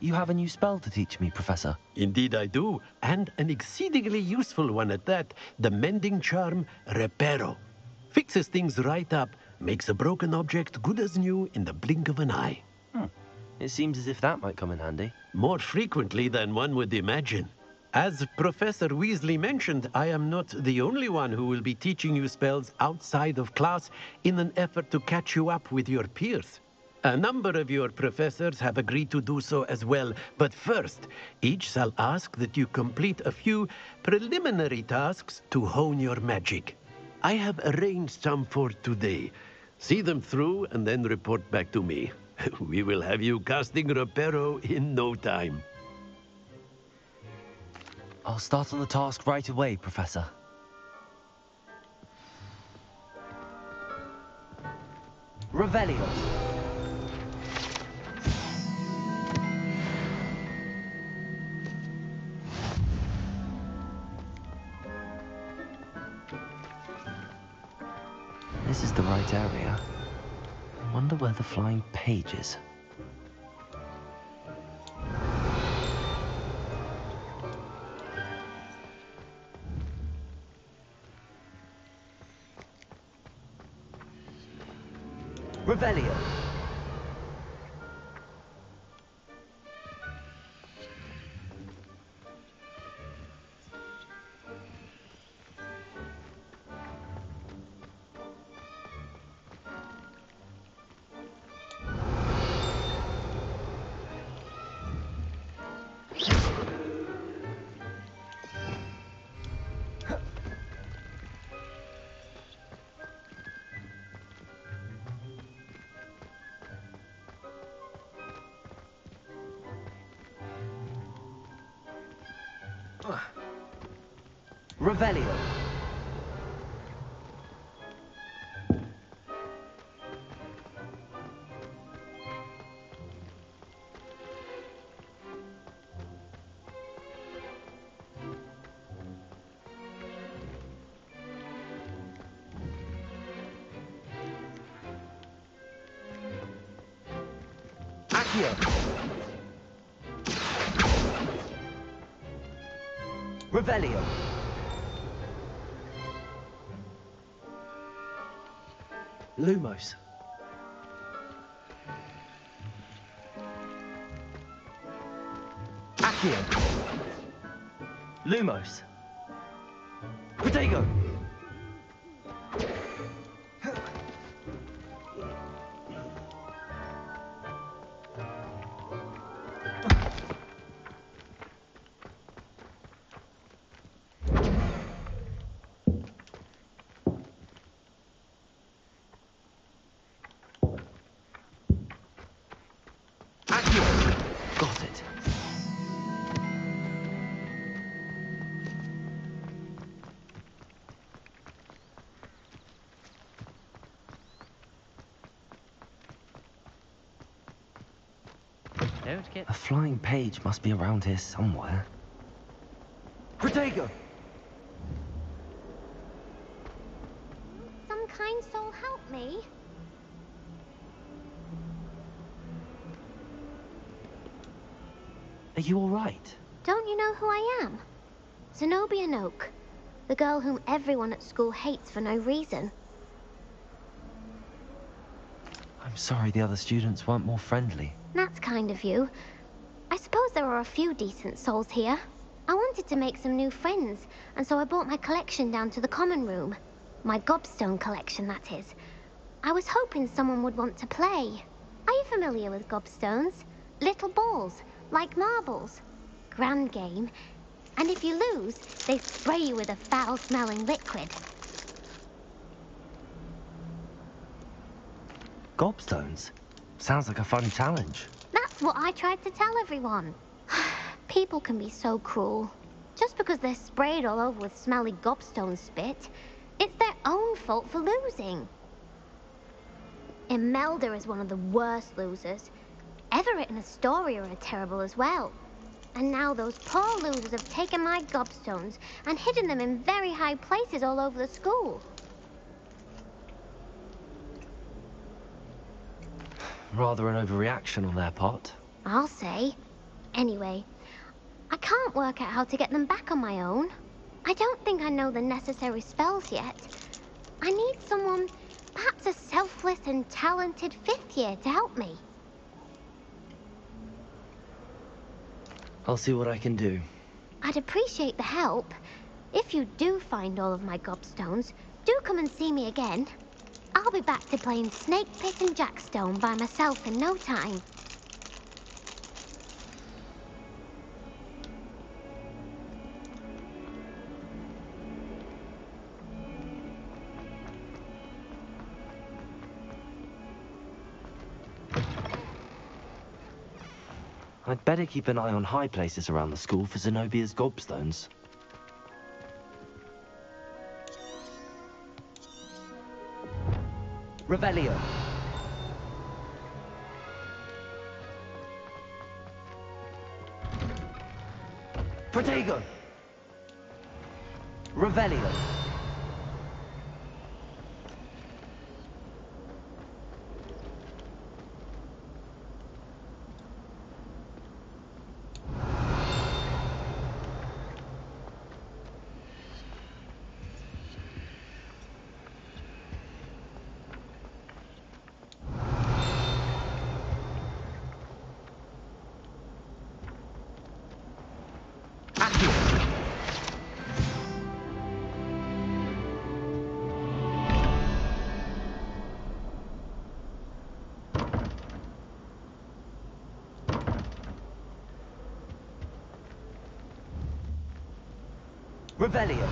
you have a new spell to teach me, Professor? Indeed I do, and an exceedingly useful one at that. The mending charm, Reparo. Fixes things right up, makes a broken object good as new in the blink of an eye. It seems as if that might come in handy. More frequently than one would imagine. As Professor Weasley mentioned, I am not the only one who will be teaching you spells outside of class in an effort to catch you up with your peers. A number of your professors have agreed to do so as well, but first, each shall ask that you complete a few preliminary tasks to hone your magic. I have arranged some for today. See them through and then report back to me. We will have you casting Reparo in no time. I'll start on the task right away, Professor. Revelio. This is the right area. I wonder where the flying page is. Revelio. Revelio. Accio. Revelio. Lumos. Accio. Lumos. Protego. Got it. Don't get... A flying page must be around here somewhere. Protego! Some kind soul help me. Are you all right? Don't you know who I am? Zenobia Noak, the girl whom everyone at school hates for no reason. I'm sorry the other students weren't more friendly. That's kind of you. I suppose there are a few decent souls here. I wanted to make some new friends, and so I brought my collection down to the common room. My gobstone collection, that is. I was hoping someone would want to play. Are you familiar with gobstones? Little balls, like marbles. Grand game. And if you lose, they spray you with a foul-smelling liquid. Gobstones? Sounds like a fun challenge. That's what I tried to tell everyone. People can be so cruel. Just because they're sprayed all over with smelly gobstone spit, it's their own fault for losing. Imelda is one of the worst losers. Everett and Astoria are terrible as well. And now those poor losers have taken my gobstones and hidden them in very high places all over the school. Rather an overreaction on their part. I'll say. Anyway, I can't work out how to get them back on my own. I don't think I know the necessary spells yet. I need someone, perhaps a selfless and talented 5th year to help me. I'll see what I can do. I'd appreciate the help. If you do find all of my gobstones, do come and see me again. I'll be back to playing Snake Pit and Jackstone by myself in no time. I'd better keep an eye on high places around the school for Zenobia's gobstones. Revelio. Protego. Revelio. Revelio.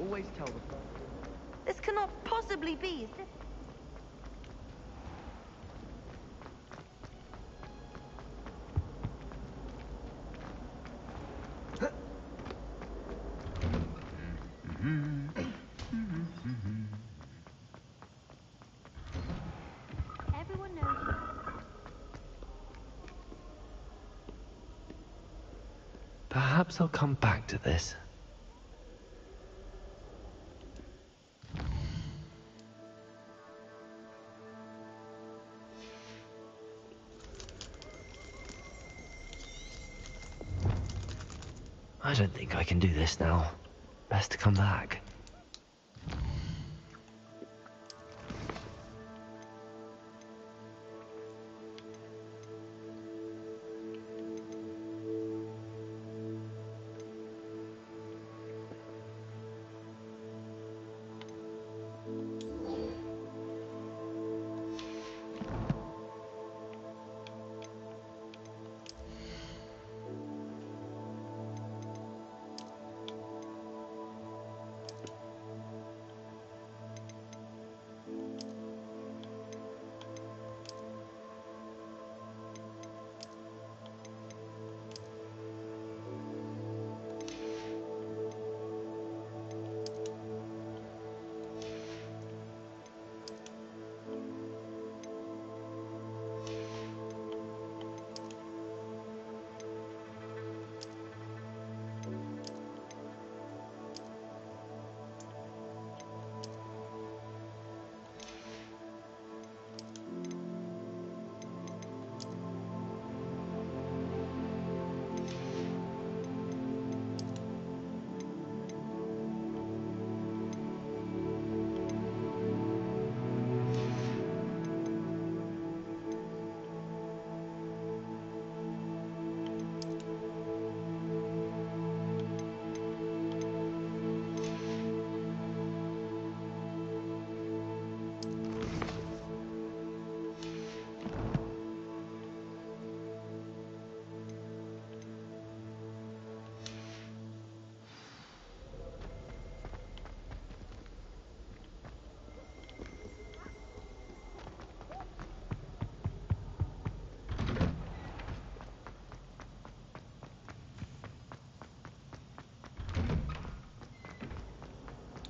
Always tell them. This cannot possibly be. Everyone knows you. Perhaps I'll come back to this. I don't think I can do this now. Best to come back.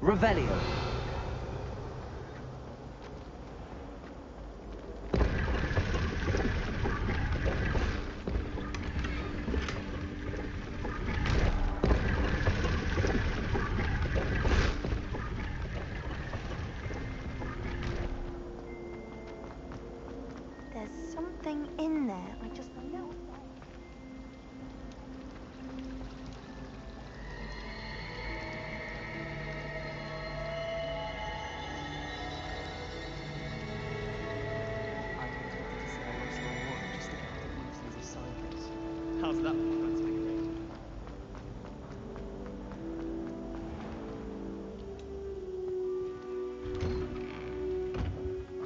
Revelio. There's something in there. I just don't know. I once wanted to say I lost my wand just to get the Weasleys assignments. How's that for translating?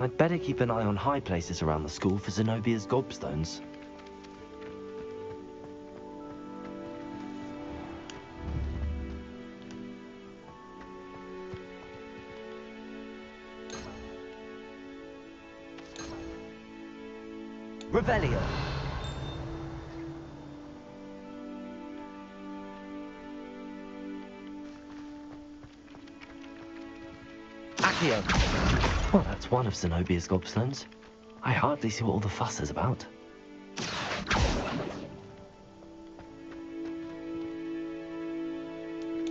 I'd better keep an eye on high places around the school for Zenobia's gobstones. Revelio. Accio. Well, that's one of Zenobia's gobstones. I hardly see what all the fuss is about.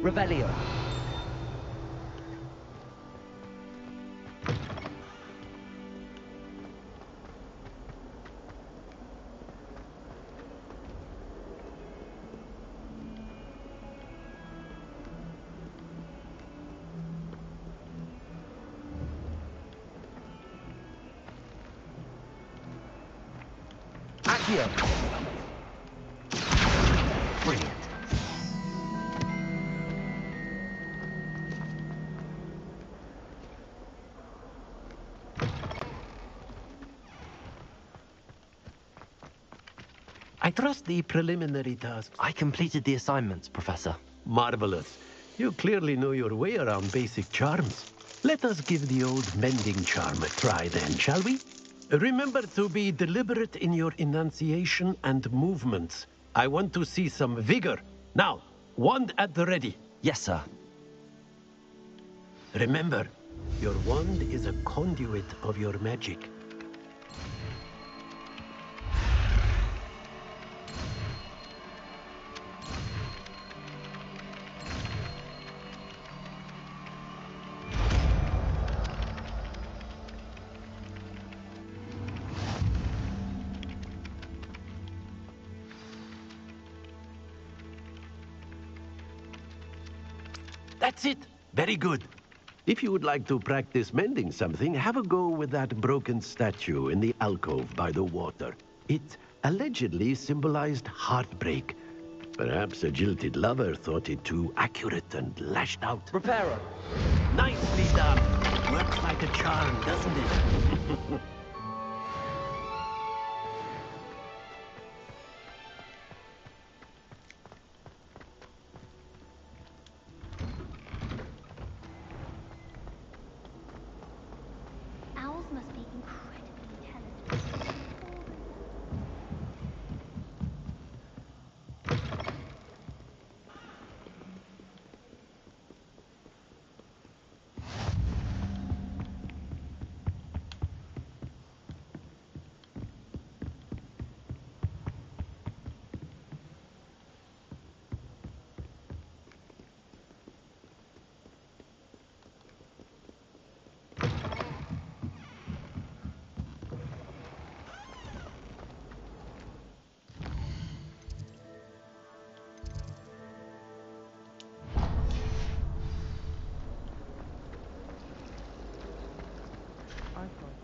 Revelio. Accio. Brilliant. I trust the preliminary tasks. I completed the assignments, Professor. Marvelous. You clearly know your way around basic charms. Let us give the old mending charm a try then, shall we? Remember to be deliberate in your enunciation and movements. I want to see some vigor. Now, wand at the ready. Yes, sir. Remember, your wand is a conduit of your magic. That's it. Very good. If you would like to practice mending something, have a go with that broken statue in the alcove by the water. It allegedly symbolized heartbreak. Perhaps a jilted lover thought it too accurate and lashed out. Reparo. Nicely done. Works like a charm, doesn't it? Owls must be incredibly intelligent.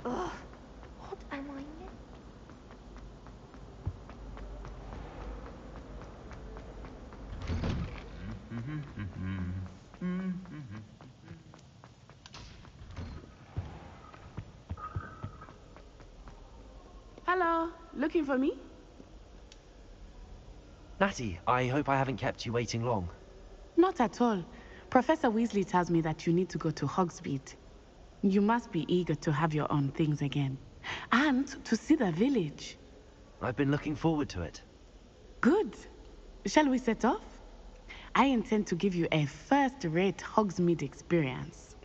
Ugh. What am I in? Hello, looking for me? Natty, I hope I haven't kept you waiting long. Not at all. Professor Weasley tells me that you need to go to Hogsmeade. You must be eager to have your own things again. And to see the village. I've been looking forward to it. Good. Shall we set off? I intend to give you a first-rate Hogsmeade experience.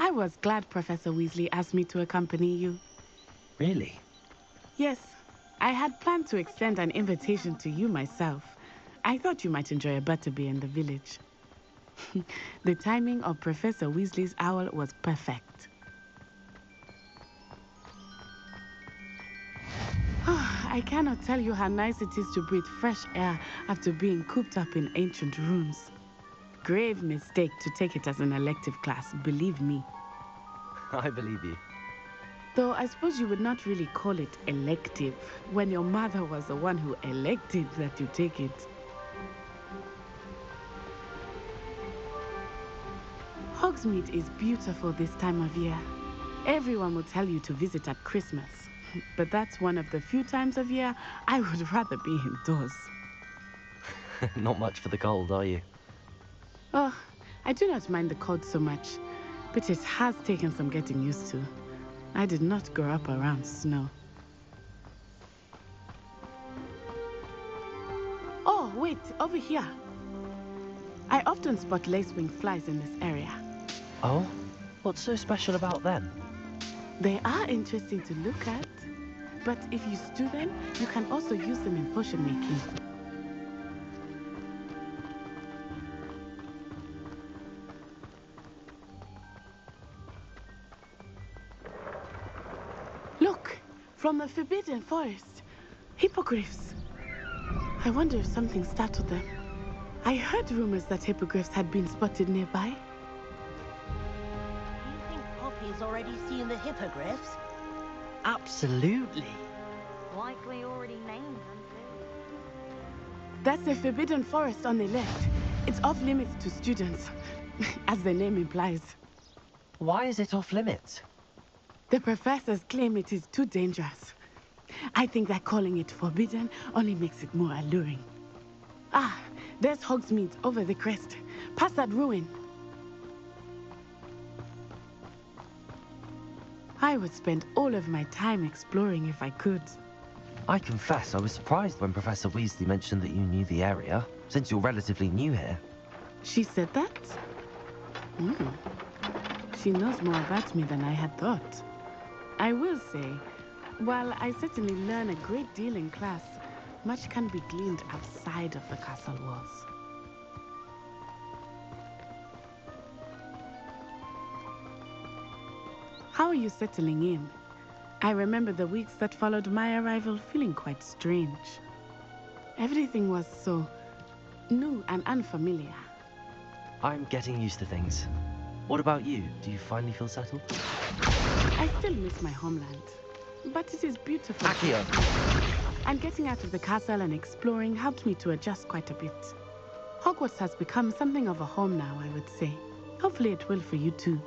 I was glad Professor Weasley asked me to accompany you. Really? Yes, I had planned to extend an invitation to you myself. I thought you might enjoy a butterbeer in the village. The timing of Professor Weasley's owl was perfect. I cannot tell you how nice it is to breathe fresh air after being cooped up in ancient rooms. Grave mistake to take it as an elective class, believe me. I believe you. Though I suppose you would not really call it elective when your mother was the one who elected that you take it. Hogsmeade is beautiful this time of year. Everyone will tell you to visit at Christmas, but that's one of the few times of year I would rather be indoors. Not much for the cold, are you? Oh, I do not mind the cold so much, but it has taken some getting used to. I did not grow up around snow. Oh, wait, over here. I often spot lacewing flies in this area. Oh? What's so special about them? They are interesting to look at, but if you stew them, you can also use them in potion making. Look, from the Forbidden Forest, hippogriffs. I wonder if something startled them. I heard rumors that hippogriffs had been spotted nearby. Do you think Poppy's already seen the hippogriffs? Absolutely. Likely already named them too. That's the Forbidden Forest on the left. It's off limits to students, as the name implies. Why is it off limits? The professors claim it is too dangerous. I think that calling it forbidden only makes it more alluring. Ah, there's Hogsmeade over the crest, past that ruin. I would spend all of my time exploring if I could. I confess I was surprised when Professor Weasley mentioned that you knew the area, since you're relatively new here. She said that? She knows more about me than I had thought. I will say, while I certainly learn a great deal in class, much can be gleaned outside of the castle walls. How are you settling in? I remember the weeks that followed my arrival feeling quite strange. Everything was so new and unfamiliar. I'm getting used to things. What about you? Do you finally feel settled? I still miss my homeland, but it is beautiful. Accio! And getting out of the castle and exploring helped me to adjust quite a bit. Hogwarts has become something of a home now, I would say. Hopefully it will for you too.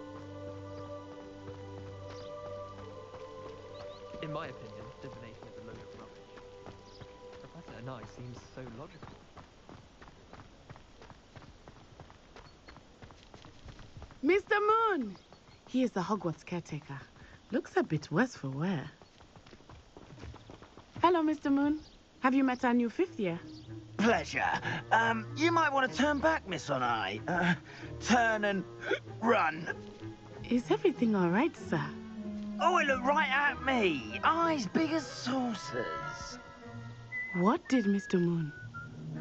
In my opinion, divination is a load of rubbish. Professor and I seems so logical. Mr. Moon! He is the Hogwarts caretaker. Looks a bit worse for wear. Hello, Mr. Moon. Have you met our new fifth year? Pleasure. You might want to turn back, Miss Onai. Turn and run. Is everything all right, sir? Oh, it looked right at me. Eyes big as saucers. What did Mr. Moon?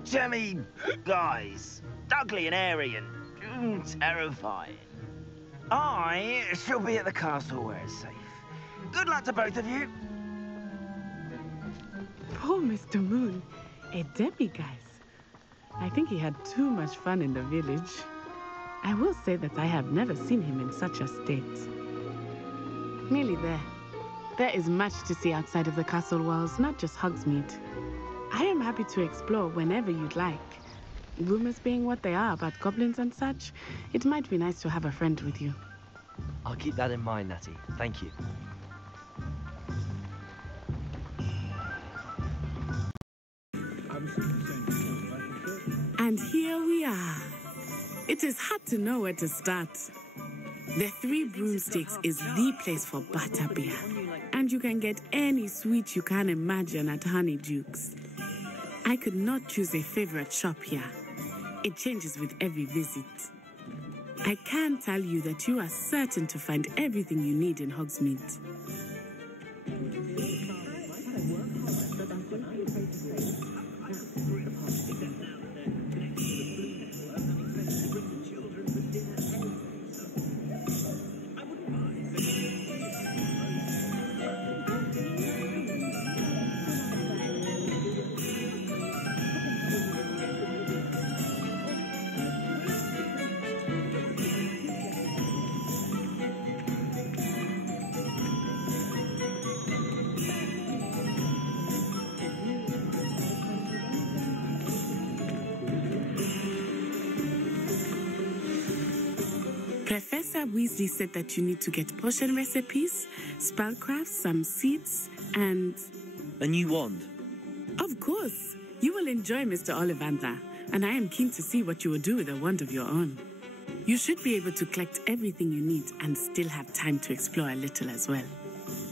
Jemmy, guys. Ugly and airy and terrifying. I shall be at the castle where it's safe. Good luck to both of you. Poor Mr. Moon. A demiguise. I think he had too much fun in the village. I will say that I have never seen him in such a state. Nearly there. There is much to see outside of the castle walls, not just Hogsmeade. I am happy to explore whenever you'd like. Rumors being what they are about goblins and such, it might be nice to have a friend with you. I'll keep that in mind, Natty. Thank you. And here we are. It is hard to know where to start. The Three Broomsticks is the place for butterbeer. And you can get any sweet you can imagine at Honeydukes. I could not choose a favorite shop here. It changes with every visit. I can tell you that you are certain to find everything you need in Hogsmeade. Professor Weasley said that you need to get potion recipes, spellcrafts, some seeds, and... A new wand? Of course. You will enjoy Mr. Ollivander, and I am keen to see what you will do with a wand of your own. You should be able to collect everything you need and still have time to explore a little as well.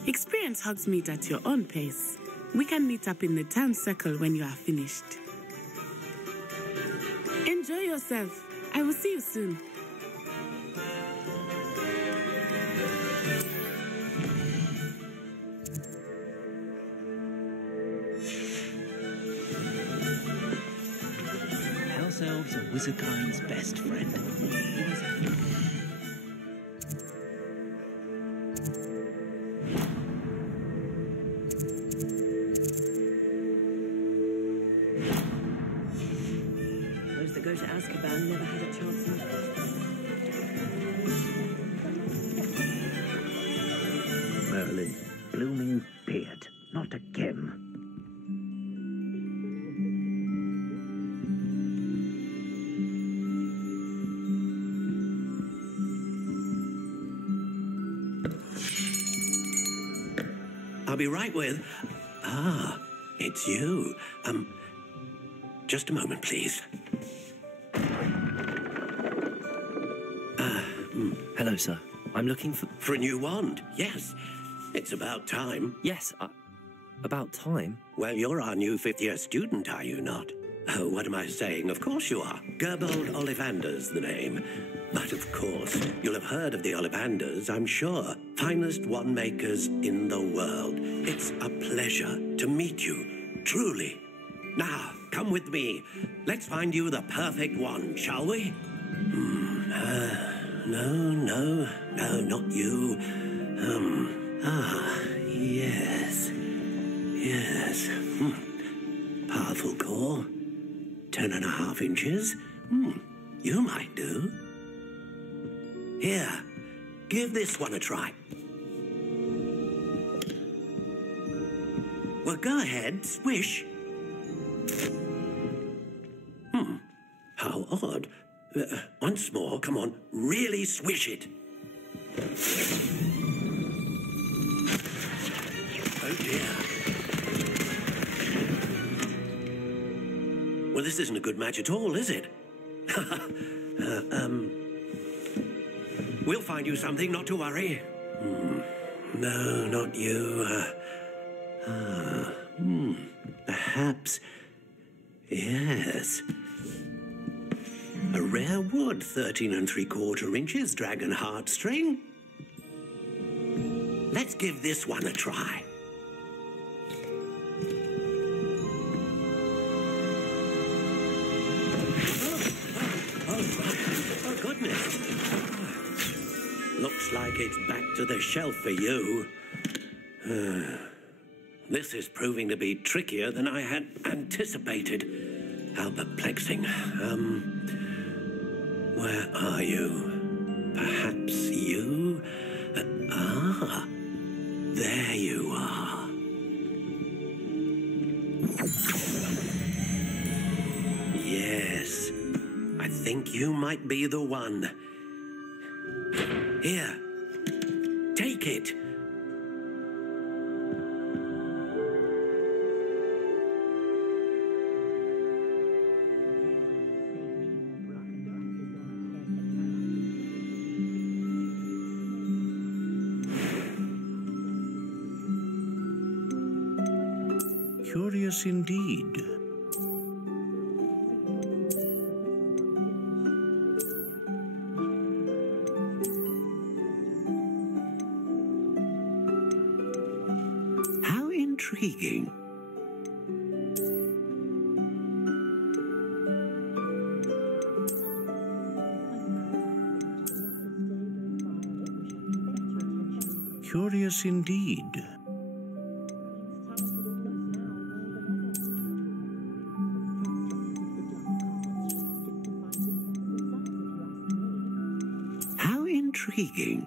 Experience Hogsmeade at your own pace. We can meet up in the town circle when you are finished. Enjoy yourself. I will see you soon. House elves are wizardkind's best friend. Those that go to Azkaban never had a chance left. Merlin, blooming beard, not again. I'll be right with... Ah, it's you. Just a moment, please. Hello, sir. I'm looking for... For a new wand, yes. It's about time. Yes, about time? Well, you're our new fifth-year student, are you not? Oh, what am I saying? Of course you are. Gerbold Ollivander's the name. But of course, you'll have heard of the Ollivanders, I'm sure. Finest wand makers in the world. It's a pleasure to meet you, truly. Now, come with me. Let's find you the perfect wand, shall we? No, not you. Yes. Powerful core. 10.5 inches. You might do. Here, give this one a try. Well, go ahead, swish. How odd. Once more, come on, really swish it. Oh dear. Well, this isn't a good match at all, is it? We'll find you something, not to worry. No, not you. Perhaps... Yes. A rare wood, 13 3/4 inches, dragon heartstring. Let's give this one a try. Oh, goodness. Looks like it's back to the shelf for you. This is proving to be trickier than I had anticipated. How perplexing. Where are you? Perhaps you? There you are. think you might be the one. Here, take it. Curious indeed. How intriguing. Curious indeed. How intriguing.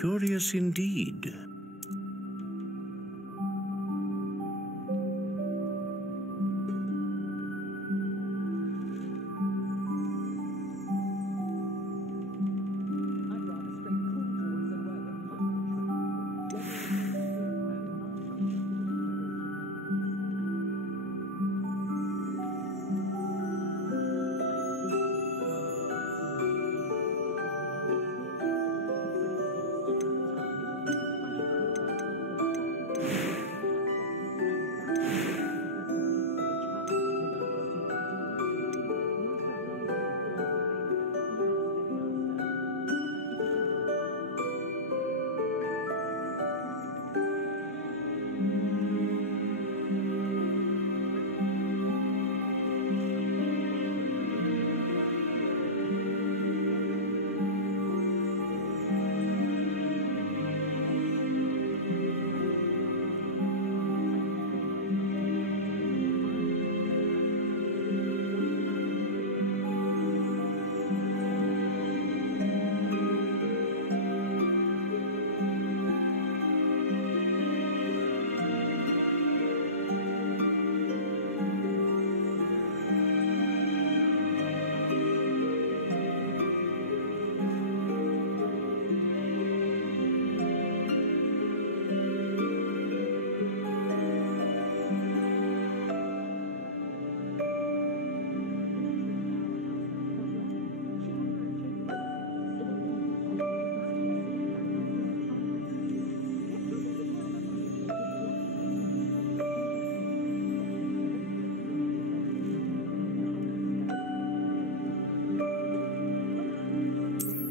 Curious indeed.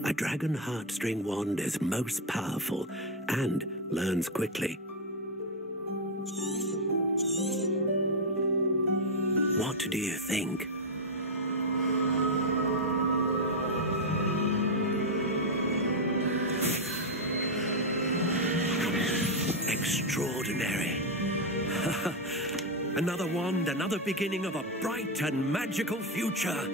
A dragon heartstring wand is most powerful and learns quickly. What do you think? Extraordinary. Another wand, another beginning of a bright and magical future.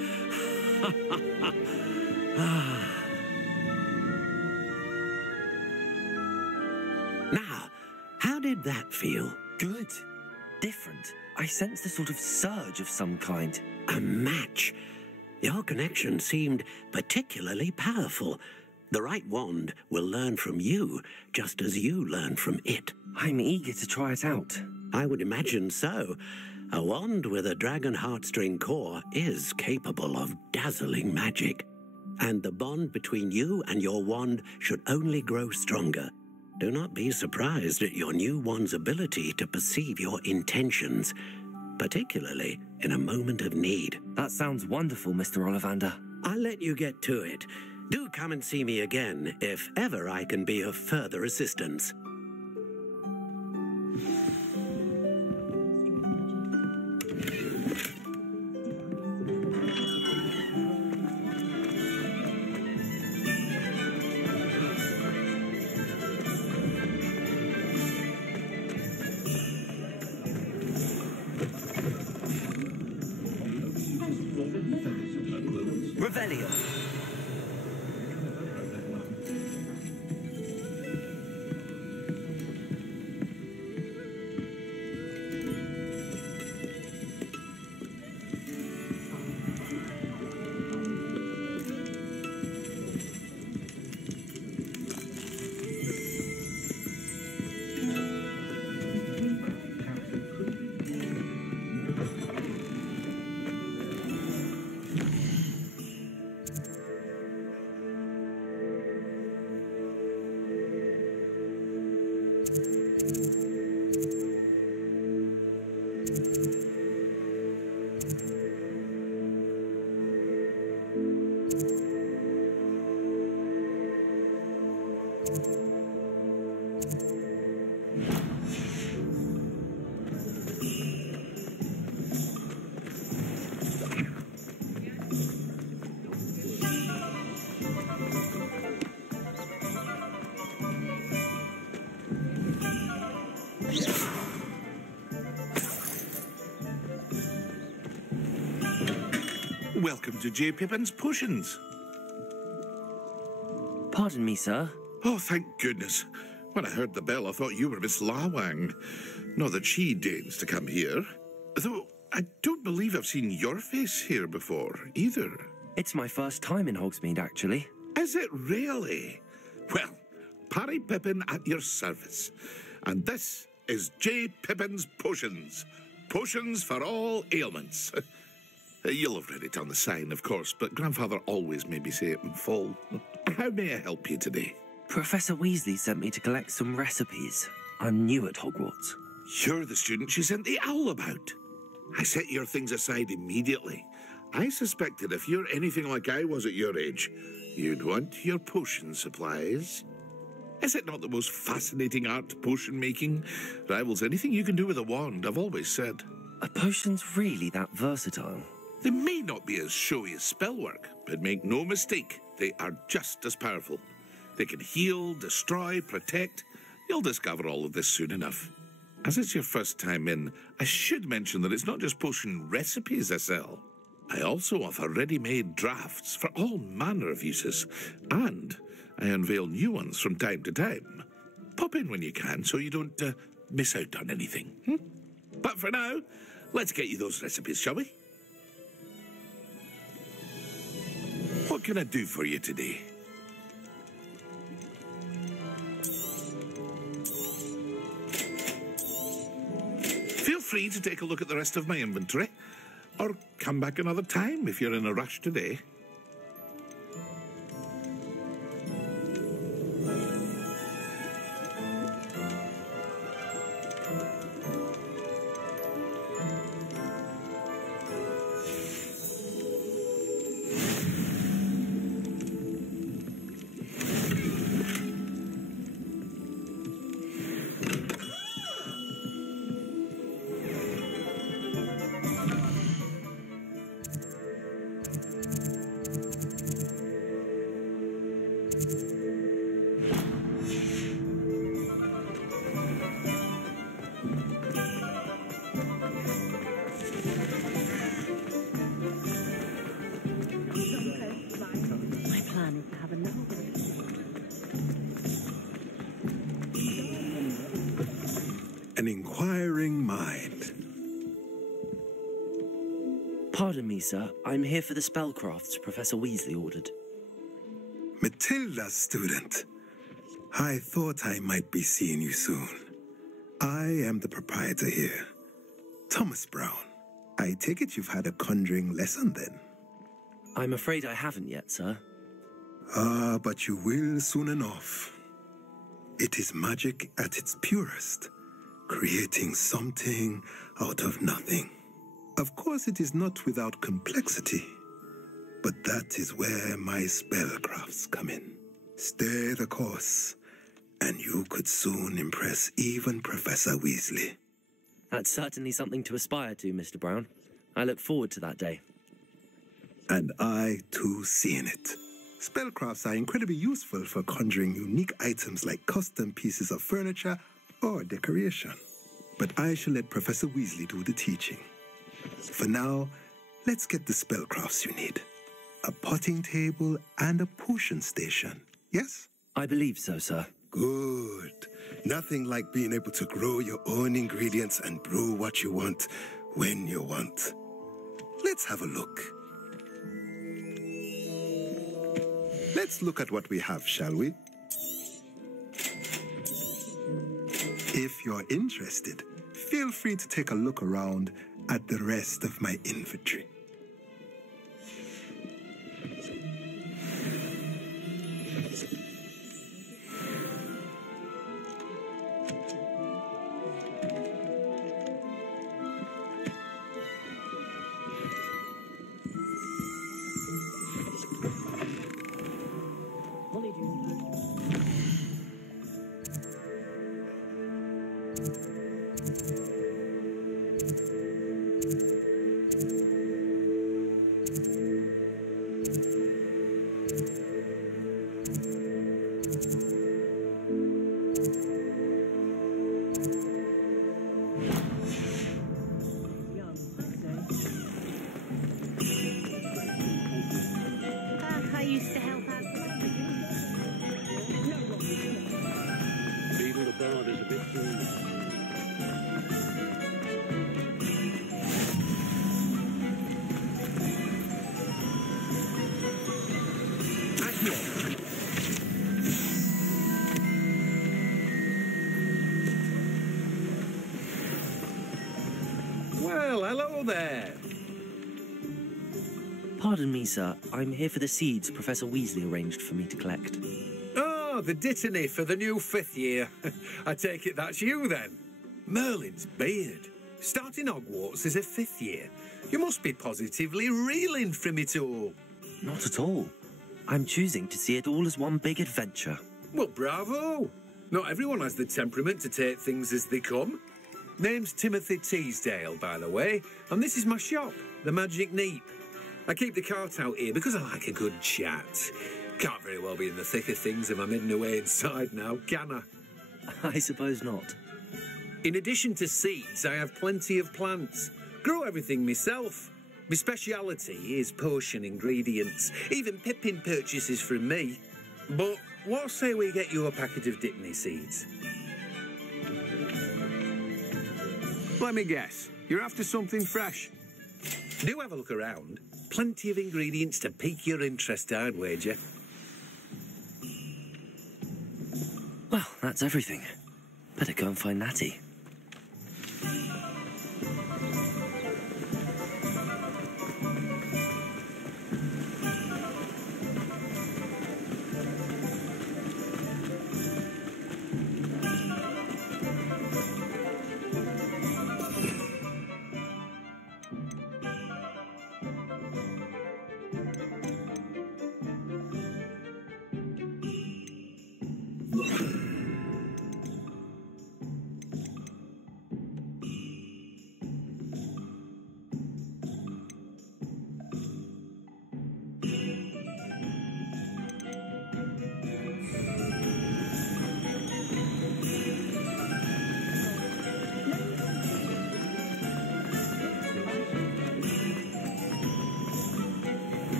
Now, how did that feel? Good. Different. I sensed a sort of surge of some kind. A match. Your connection seemed particularly powerful. The right wand will learn from you, just as you learn from it. I'm eager to try it out. I would imagine so. A wand with a dragon heartstring core is capable of dazzling magic. And the bond between you and your wand should only grow stronger. Do not be surprised at your new wand's ability to perceive your intentions, particularly in a moment of need. That sounds wonderful, Mr. Ollivander. I'll let you get to it. Do come and see me again if ever I can be of further assistance. Revelio. Welcome to J. Pippin's Potions. Pardon me, sir. Oh, thank goodness. When I heard the bell, I thought you were Miss Lawang. Not that she deigns to come here. Though I don't believe I've seen your face here before, either. It's my first time in Hogsmeade, actually. Is it really? Well, Parry Pippin at your service. And this is J. Pippin's Potions. Potions for all ailments. You'll have read it on the sign, of course, but Grandfather always made me say it in full. How may I help you today? Professor Weasley sent me to collect some recipes. I'm new at Hogwarts. You're the student she sent the owl about. I set your things aside immediately. I suspected if you're anything like I was at your age, you'd want your potion supplies. Is it not the most fascinating art, potion making? Rivals anything you can do with a wand, I've always said. Are potions really that versatile? They may not be as showy as spellwork, but make no mistake, they are just as powerful. They can heal, destroy, protect. You'll discover all of this soon enough. As it's your first time in, I should mention that it's not just potion recipes I sell. I also offer ready-made drafts for all manner of uses, and I unveil new ones from time to time. Pop in when you can so you don't miss out on anything. But for now, let's get you those recipes, shall we? What can I do for you today? Feel free to take a look at the rest of my inventory, or come back another time if you're in a rush today. An inquiring mind. Pardon me, sir. I'm here for the spellcrafts Professor Weasley ordered. Matilda, student. I thought I might be seeing you soon. I am the proprietor here, Thomas Brown. I take it you've had a conjuring lesson then? I'm afraid I haven't yet, sir. Ah, but you will soon enough. It is magic at its purest, creating something out of nothing. Of course, it is not without complexity, but that is where my spellcrafts come in. Stay the course, and you could soon impress even Professor Weasley. That's certainly something to aspire to, Mr. Brown. I look forward to that day. And I, too, seeing it. Spellcrafts are incredibly useful for conjuring unique items like custom pieces of furniture or decoration. But I shall let Professor Weasley do the teaching. For now, let's get the spellcrafts you need. A potting table and a potion station, yes? I believe so, sir. Good. Nothing like being able to grow your own ingredients and brew what you want when you want. Let's have a look. Let's look at what we have, shall we? If you're interested, feel free to take a look around at the rest of my inventory. Well, hello there. Pardon me, sir. I'm here for the seeds Professor Weasley arranged for me to collect. Oh, the dittany for the new 5th year. I take it that's you, then. Merlin's beard. Starting Hogwarts as a 5th year. You must be positively reeling from it all. Not at all. I'm choosing to see it all as one big adventure. Well, bravo. Not everyone has the temperament to take things as they come. Name's Timothy Teasdale, by the way, and this is my shop, the Magic Neep. I keep the cart out here because I like a good chat. Can't very well be in the thick of things if I'm hidden away inside now, can I? I suppose not. In addition to seeds, I have plenty of plants. Grow everything myself. My speciality is potion ingredients. Even Pippin purchases from me. But what say we get you a packet of Dittany seeds? Let me guess. You're after something fresh. Do have a look around. Plenty of ingredients to pique your interest, I'd wager. Well, that's everything. Better go and find Natty.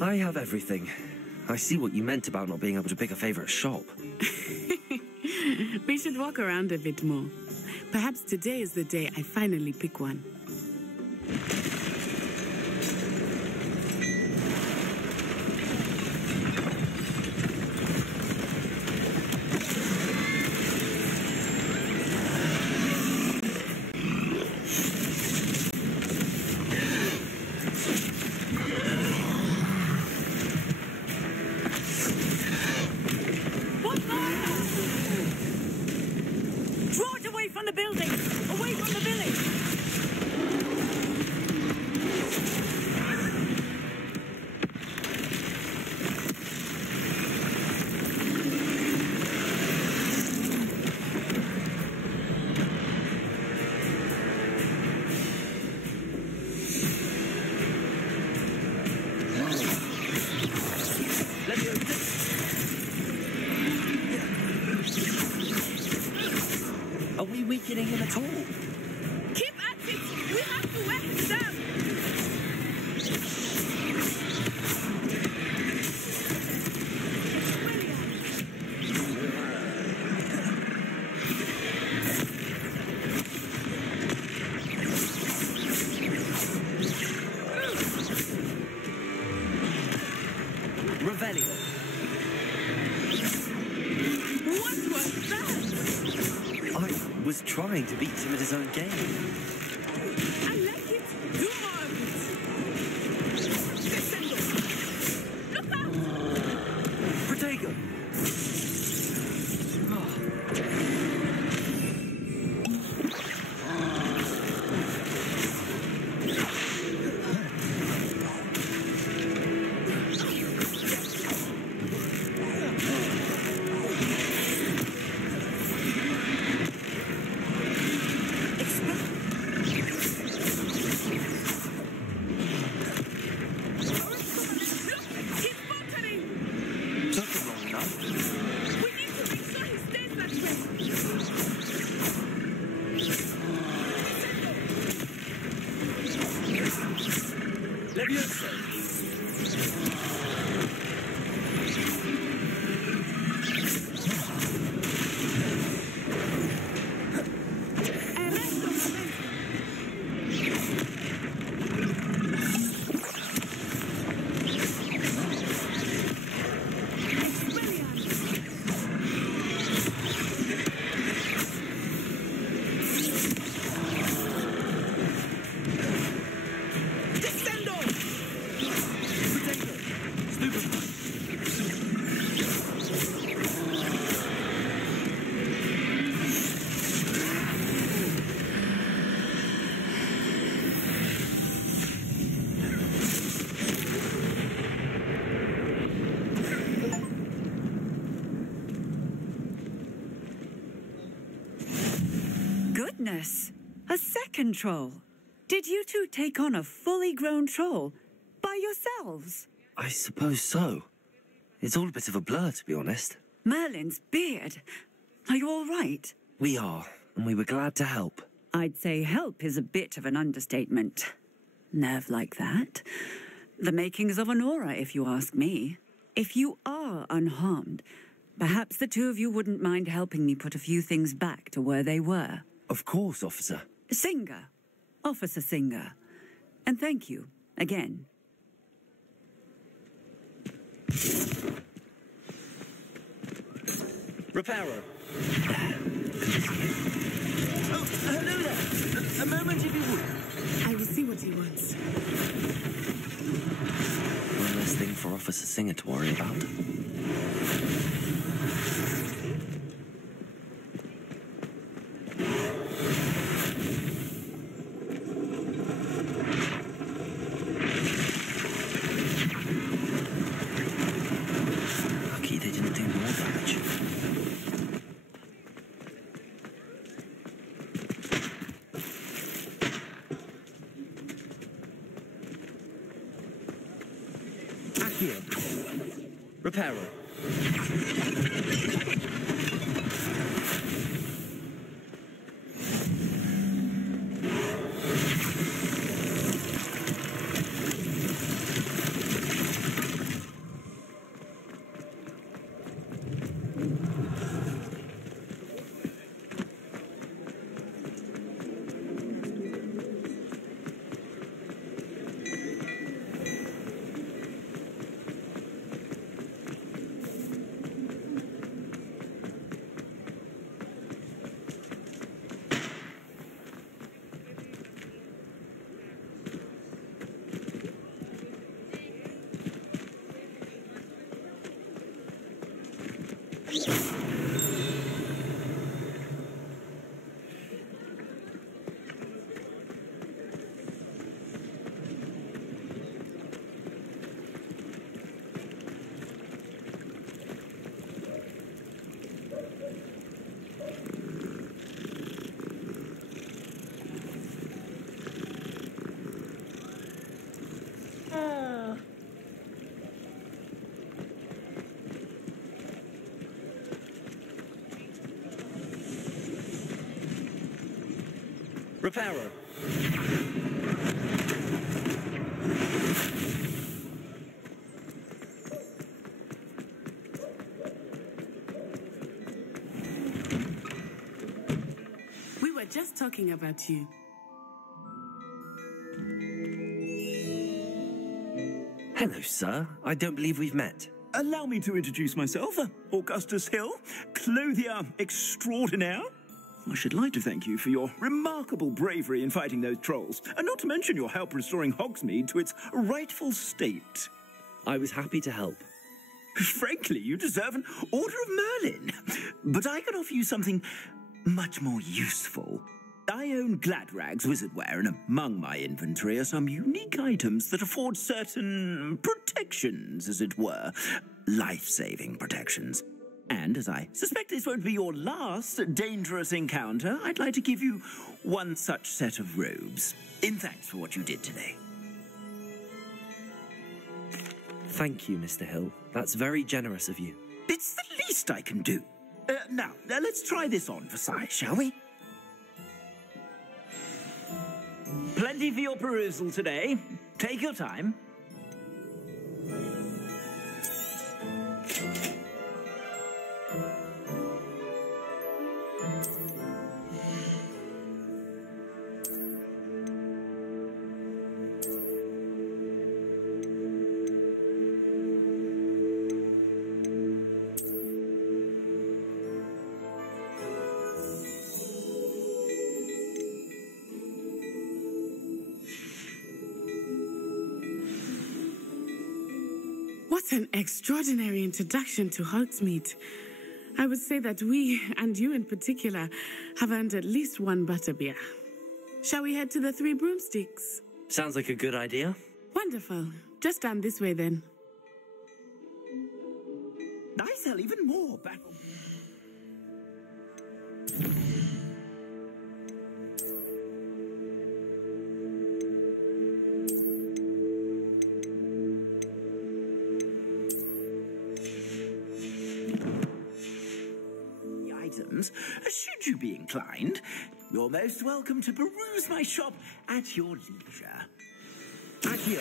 I have everything. I see what you meant about not being able to pick a favorite shop. We should walk around a bit more. Perhaps today is the day I finally pick one. Are we weakening him at all? Keep at it! We have to wear him down! Revelio. What was that? I was trying to beat him at his own game. I like it. Do more of it. Descendo. Look out! Protego. Goodness! A second troll. Did you two take on a fully grown troll by yourselves? I suppose so. It's all a bit of a blur, to be honest. Merlin's beard. Are you all right? We are, and we were glad to help. I'd say help is a bit of an understatement. Nerve like that. The makings of an aura, if you ask me. If you are unharmed, perhaps the two of you wouldn't mind helping me put a few things back to where they were. Of course, officer. Singer. Officer Singer. And thank you, again. Reparo. Oh, hello there. A moment if you would. I will see what he wants. One less thing for Officer Singer to worry about. Lucky they didn't do more damage. Accio. Reparo. Reparo. We were just talking about you. Hello, sir. I don't believe we've met. Allow me to introduce myself, Augustus Hill, clothier extraordinaire. I should like to thank you for your remarkable bravery in fighting those trolls, and not to mention your help restoring Hogsmeade to its rightful state. I was happy to help. Frankly, you deserve an Order of Merlin. But I can offer you something much more useful. I own Gladrag's wizardware, and among my inventory are some unique items that afford certain protections, as it were. Life-saving protections. And as I suspect this won't be your last dangerous encounter, I'd like to give you one such set of robes, in thanks for what you did today. Thank you, Mr. Hill. That's very generous of you. It's the least I can do. Now, let's try this on for size, shall we? Plenty for your perusal today. Take your time. What an extraordinary introduction to Hogsmeade. I would say that we, and you in particular, have earned at least one butterbeer. Shall we head to the Three Broomsticks? Sounds like a good idea. Wonderful. Just down this way then. I sell even more battle. Should you be inclined, you're most welcome to peruse my shop at your leisure. Accio.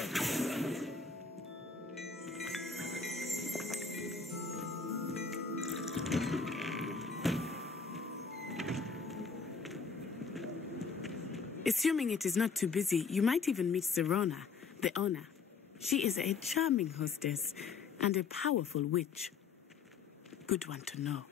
Assuming it is not too busy, you might even meet Serona, the owner. She is a charming hostess and a powerful witch. Good one to know.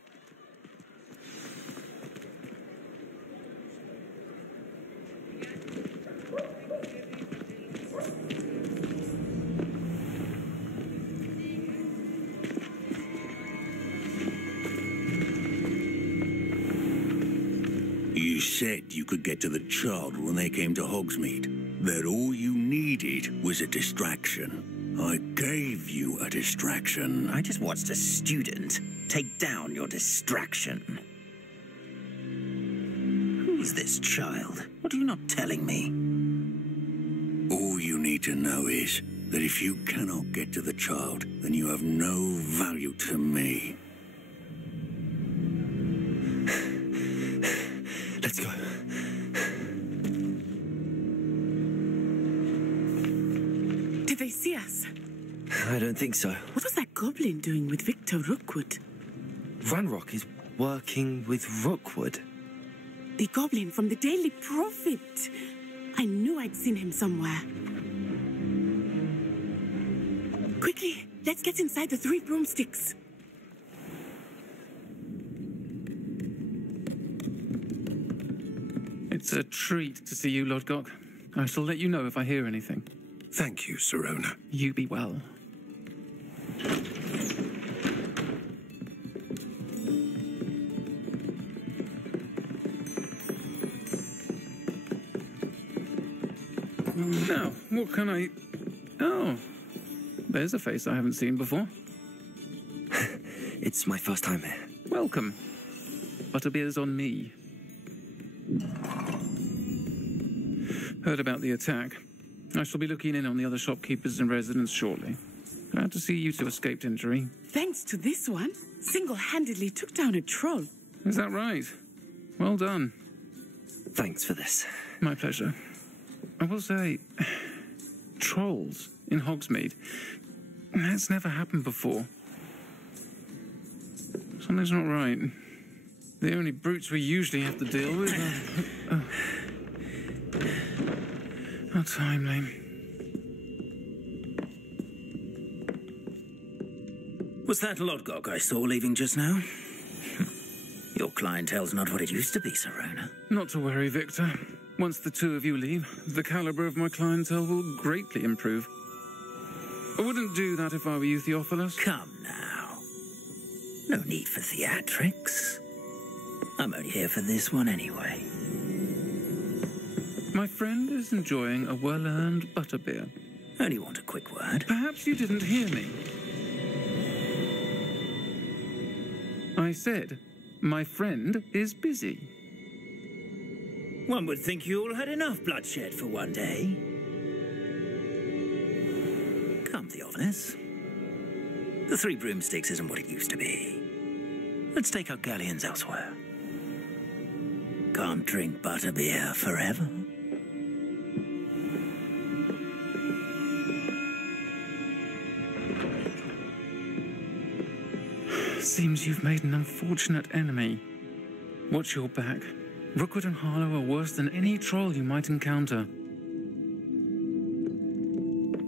You said you could get to the child when they came to Hogsmeade. That all you needed was a distraction. I gave you a distraction. I just watched a student take down your distraction. Who's this child? What are you not telling me? All you need to know is that if you cannot get to the child, then you have no value to me. Let's go. Did they see us? I don't think so. What was that goblin doing with Victor Rookwood? Ranrock is working with Rookwood. The goblin from the Daily Prophet. I knew I'd seen him somewhere. Quickly, let's get inside the Three Broomsticks. It's a treat to see you, Lord Gok. I shall let you know if I hear anything. Thank you, Serona. You be well. What can I... Oh, there's a face I haven't seen before. It's my first time here. Welcome. Butterbeer's on me. Heard about the attack. I shall be looking in on the other shopkeepers and residents shortly. Glad to see you two escaped injury. Thanks to this one, single-handedly took down a troll. Is that right? Well done. Thanks for this. My pleasure. I will say, trolls in Hogsmeade. That's never happened before. Something's not right. The only brutes we usually have to deal with are... How timely. Was that Lodgok I saw leaving just now? Your clientele's not what it used to be, Serona. Not to worry, Victor. Once the two of you leave, the caliber of my clientele will greatly improve. I wouldn't do that if I were you, Theophilus. Come now. No need for theatrics. I'm only here for this one anyway. My friend is enjoying a well-earned butterbeer. Only want a quick word. Perhaps you didn't hear me. I said, my friend is busy. One would think you all had enough bloodshed for one day. Come, Theophilus. The Three Broomsticks isn't what it used to be. Let's take our galleons elsewhere. Can't drink butterbeer forever. Seems you've made an unfortunate enemy. Watch your back. Rookwood and Harlow are worse than any troll you might encounter.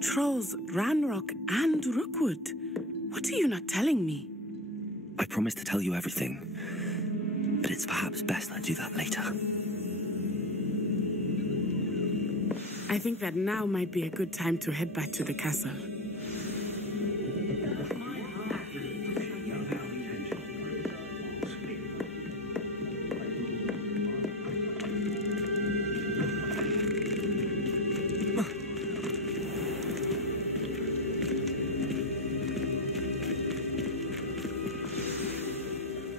Trolls, Ranrock, and Rookwood. What are you not telling me? I promised to tell you everything, but it's perhaps best I do that later. I think that now might be a good time to head back to the castle.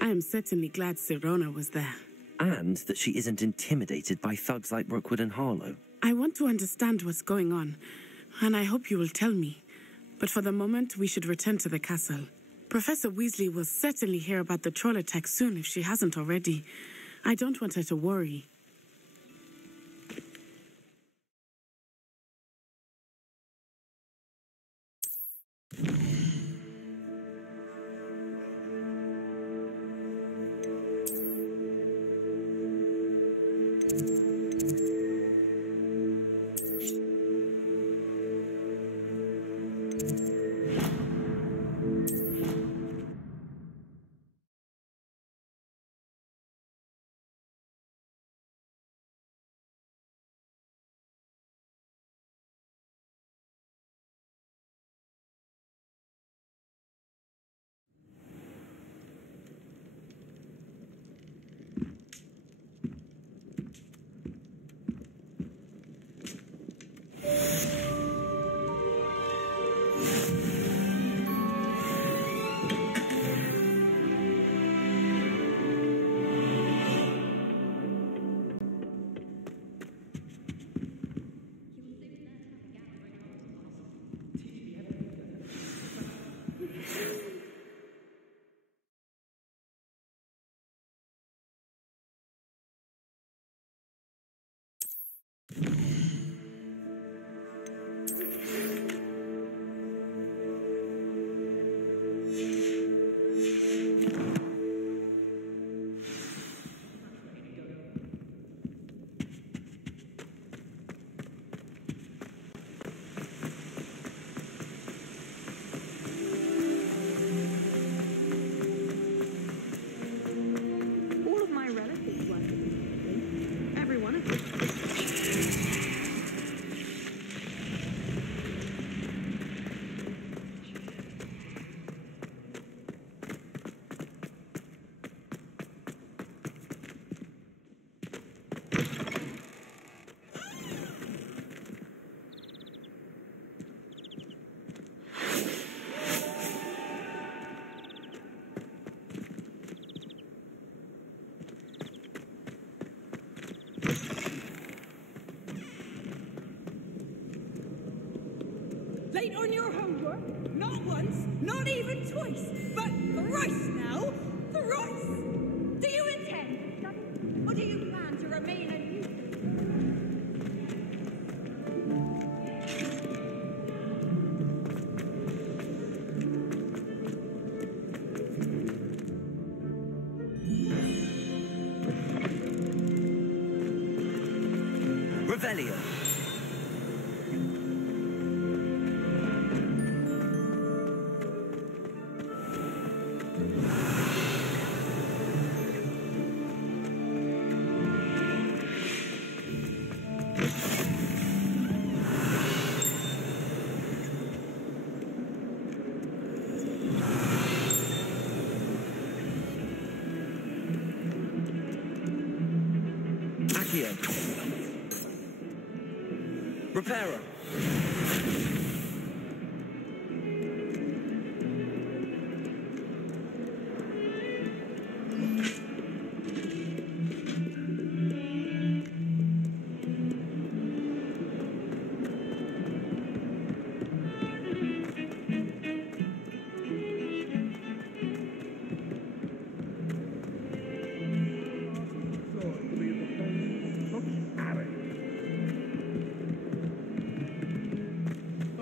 I'm certainly glad Serona was there. And that she isn't intimidated by thugs like Rookwood and Harlow. I want to understand what's going on, and I hope you will tell me. But for the moment, we should return to the castle. Professor Weasley will certainly hear about the troll attack soon if she hasn't already. I don't want her to worry. Late on your homework? Not once, not even twice, but thrice now! Thrice! Do you intend to study, or do you plan to remain a Revelio. Accio. Reparo.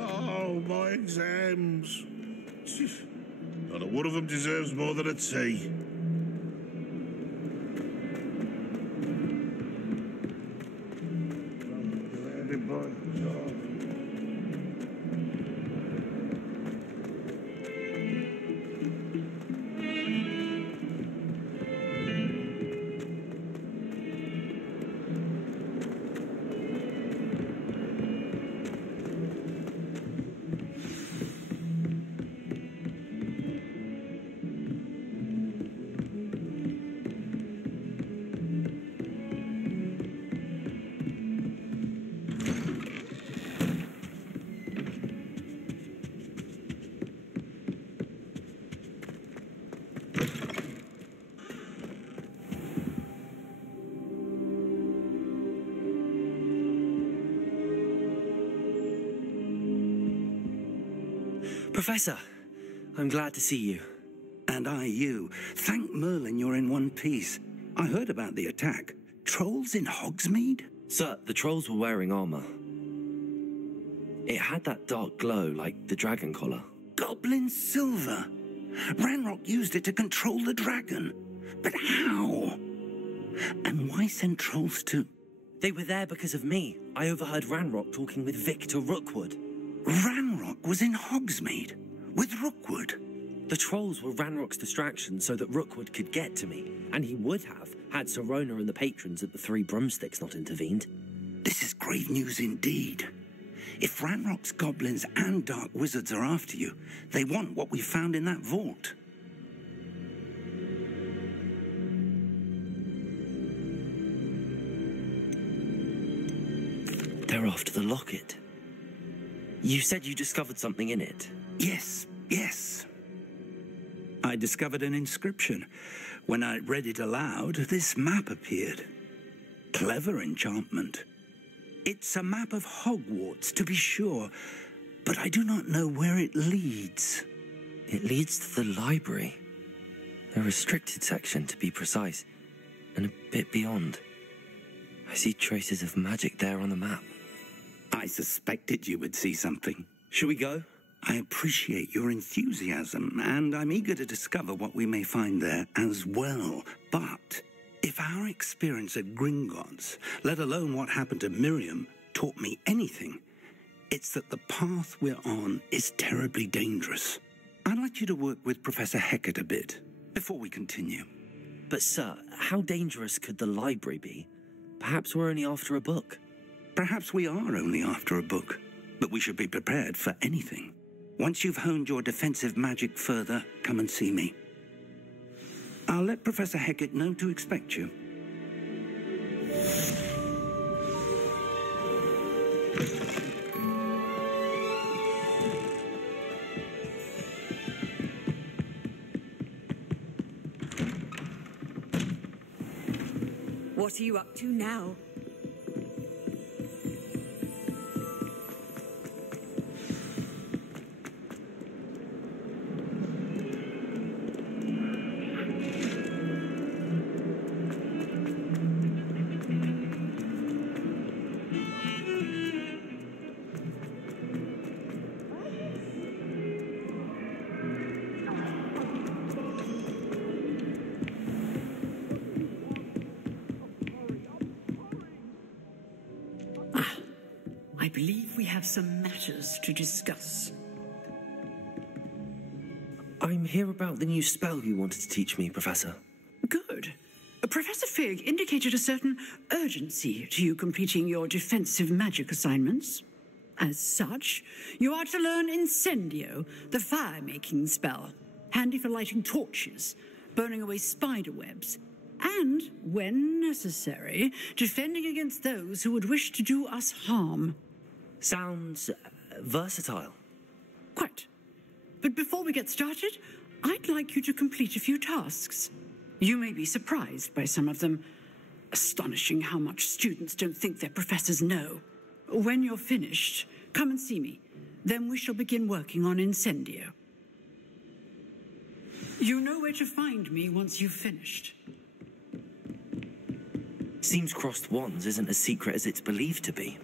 Oh, my exams. Not a one of them deserves more than a T. Professor, I'm glad to see you. And I you. Thank Merlin you're in one piece. I heard about the attack. Trolls in Hogsmeade? Sir, the trolls were wearing armor. It had that dark glow like the dragon collar. Goblin silver. Ranrock used it to control the dragon. But how? And why send trolls to... They were there because of me. I overheard Ranrock talking with Victor Rookwood. Ranrock was in Hogsmeade? With Rookwood? The trolls were Ranrock's distraction so that Rookwood could get to me. And he would have, had Sirona and the patrons at the Three Broomsticks not intervened. This is grave news indeed. If Ranrock's goblins and dark wizards are after you, they want what we found in that vault. They're after the locket. You said you discovered something in it. Yes. I discovered an inscription. When I read it aloud, this map appeared. Clever enchantment. It's a map of Hogwarts, to be sure, but I do not know where it leads. It leads to the library. The restricted section, to be precise, and a bit beyond. I see traces of magic there on the map. I suspected you would see something. Shall we go? I appreciate your enthusiasm, and I'm eager to discover what we may find there as well. But if our experience at Gringotts, let alone what happened to Miriam, taught me anything, it's that the path we're on is terribly dangerous. I'd like you to work with Professor Hecat a bit before we continue. But, sir, how dangerous could the library be? Perhaps we're only after a book. Perhaps we are only after a book, but we should be prepared for anything. Once you've honed your defensive magic further, come and see me. I'll let Professor Hecat know to expect you. What are you up to now? believe we have some matters to discuss. I'm here about the new spell you wanted to teach me, Professor. Good. Professor Fig indicated a certain urgency to you completing your defensive magic assignments. As such, you are to learn Incendio, the fire-making spell, handy for lighting torches, burning away spider webs, and, when necessary, defending against those who would wish to do us harm. Sounds versatile. Quite. But before we get started, I'd like you to complete a few tasks. You may be surprised by some of them. Astonishing how much students don't think their professors know. When you're finished, come and see me. Then we shall begin working on Incendio. You know where to find me once you've finished. Seems crossed wands isn't as secret as it's believed to be.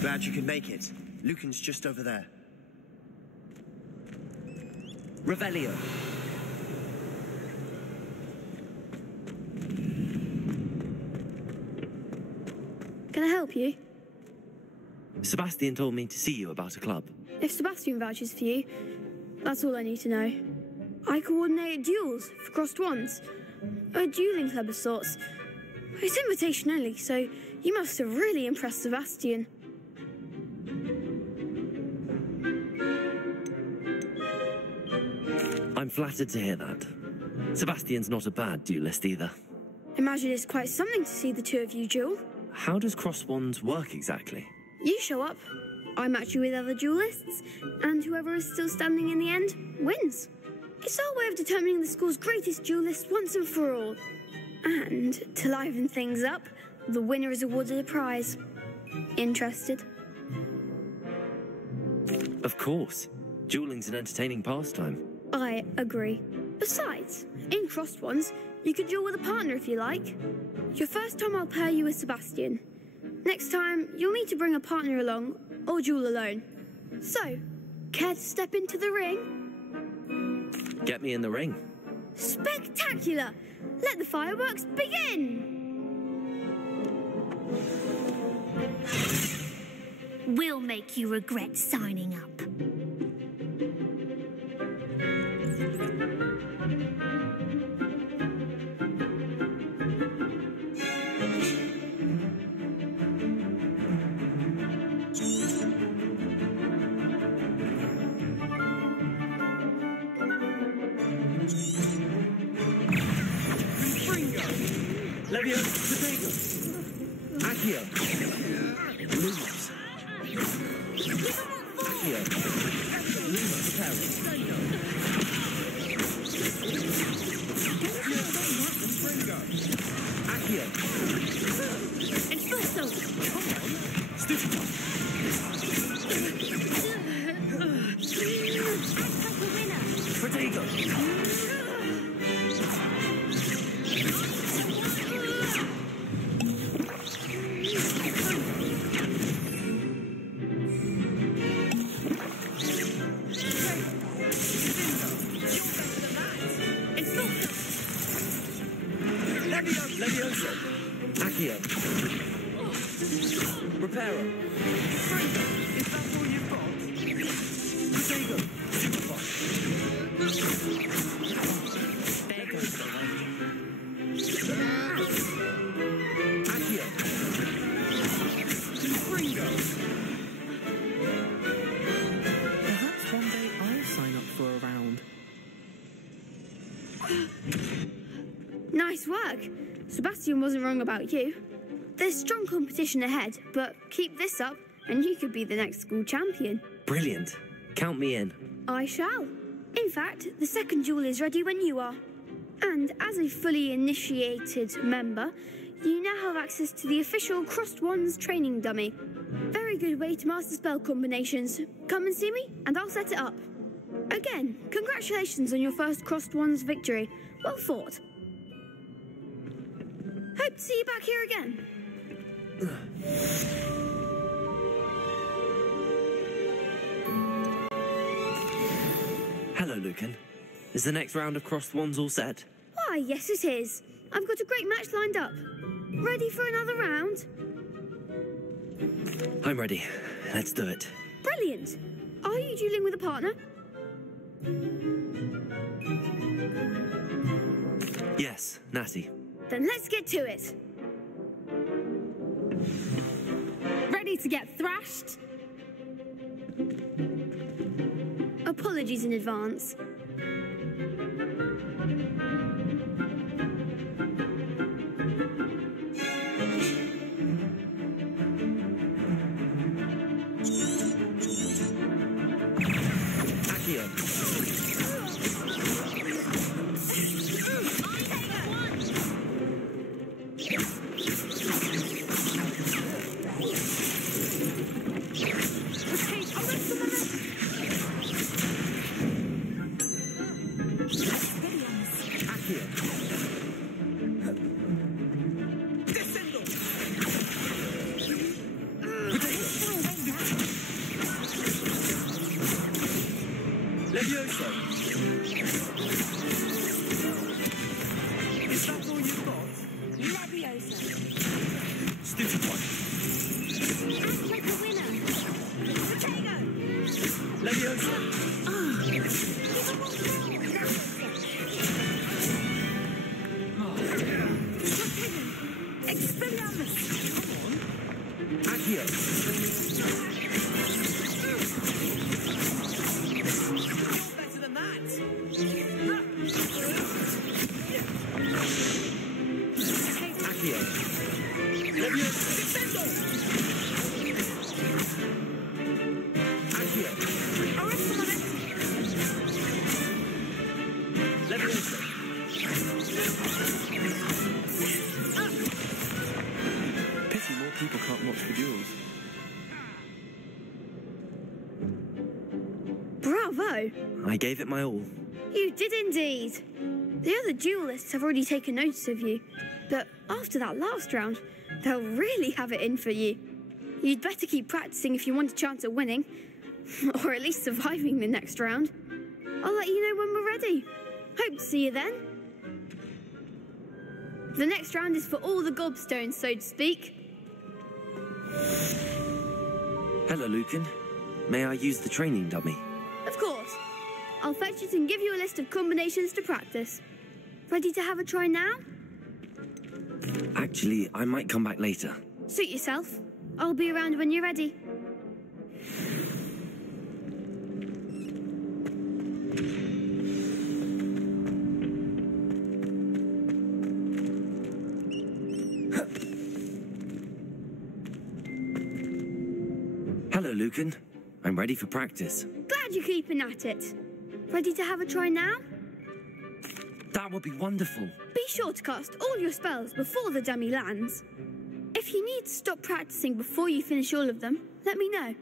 Glad you could make it. Lucan's just over there. Revelio. Can I help you? Sebastian told me to see you about a club. If Sebastian vouches for you, that's all I need to know. I coordinate duels for crossed wands. A dueling club of sorts. It's invitation only, so you must have really impressed Sebastian. I'm flattered to hear that. Sebastian's not a bad duelist either. Imagine it's quite something to see the two of you duel. How does cross wands work exactly? You show up, I match you with other duelists, and whoever is still standing in the end wins. It's our way of determining the school's greatest duelist once and for all. And to liven things up, the winner is awarded a prize. Interested? Of course. Dueling's an entertaining pastime. I agree. Besides, in crossed wands, you could duel with a partner if you like. Your first time I'll pair you with Sebastian. Next time, you'll need to bring a partner along, or duel alone. So, care to step into the ring? Get me in the ring. Spectacular! Let the fireworks begin! We'll make you regret signing up. Accio. Lumos. Accio. Lumos. Accio. Espresso. Come on. Stupid. Protego. Levioso. Accio. Reparo. Is that all you've got? Protego. Superbot. work. Sebastian wasn't wrong about you. There's strong competition ahead, but keep this up and you could be the next school champion. Brilliant. Count me in. I shall. In fact, the second duel is ready when you are. And as a fully initiated member, you now have access to the official Crossed Wands training dummy. Very good way to master spell combinations. Come and see me, and I'll set it up. Again, congratulations on your first Crossed Wands victory. Well fought. Hope to see you back here again. Hello, Lucan. Is the next round of Crossed Wands all set? Why, yes it is. I've got a great match lined up. Ready for another round? I'm ready. Let's do it. Brilliant. Are you dueling with a partner? Yes, Natty. Then let's get to it. Ready to get thrashed? Apologies in advance. Pity more people can't watch the duels. Bravo! I gave it my all. You did indeed. The other duelists have already taken notice of you, but after that last round, they'll really have it in for you. You'd better keep practicing if you want a chance at winning, or at least surviving the next round. I'll let you know when we're ready. Hope to see you then. The next round is for all the gobstones, so to speak. Hello, Lucan. May I use the training dummy? Of course. I'll fetch it and give you a list of combinations to practice. Ready to have a try now? Actually, I might come back later. Suit yourself. I'll be around when you're ready. Hello, Lucan. I'm ready for practice. Glad you're keeping at it. Ready to have a try now? That would be wonderful. Be sure to cast all your spells before the dummy lands. If you need to stop practicing before you finish all of them, let me know.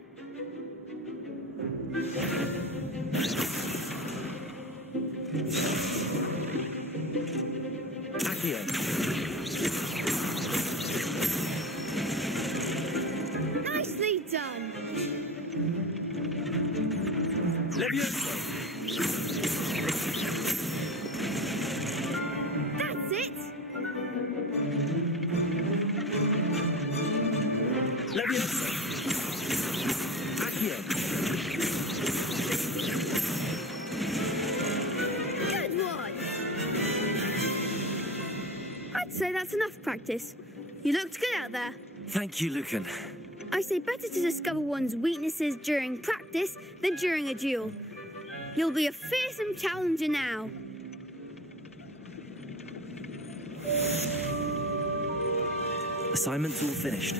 Accio. Nicely done. Levioso. That's it. Levioso. Accio. Good one. I'd say that's enough practice. You looked good out there. Thank you, Lucan. I say better to discover one's weaknesses during practice than during a duel. You'll be a fearsome challenger now. Assignment's all finished.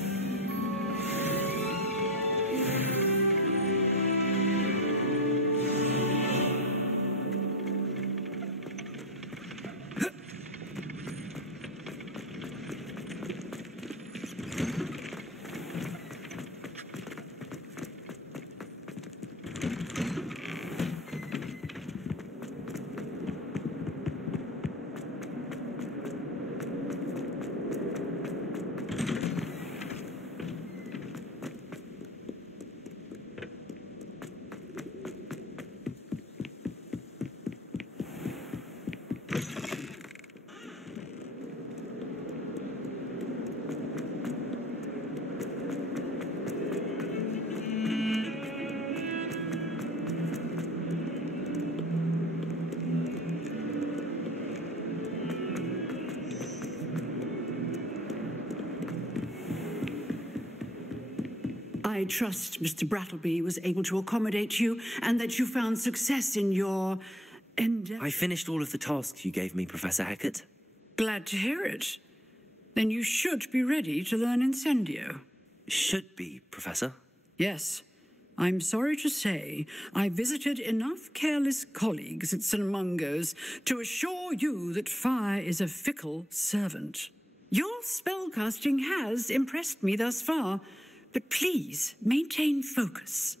I trust Mr. Brattleby was able to accommodate you and that you found success in your endeavor. I finished all of the tasks you gave me, Professor Hecat. Glad to hear it. Then you should be ready to learn Incendio. Should be, Professor. Yes. I'm sorry to say I visited enough careless colleagues at St. Mungo's to assure you that fire is a fickle servant. Your spellcasting has impressed me thus far, but please maintain focus.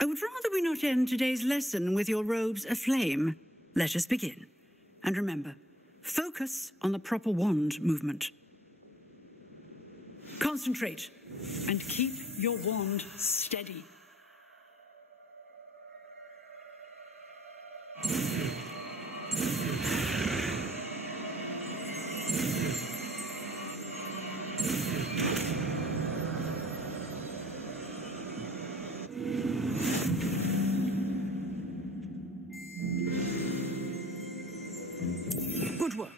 I would rather we not end today's lesson with your robes aflame. Let us begin. And remember, focus on the proper wand movement. Concentrate and keep your wand steady. Good work.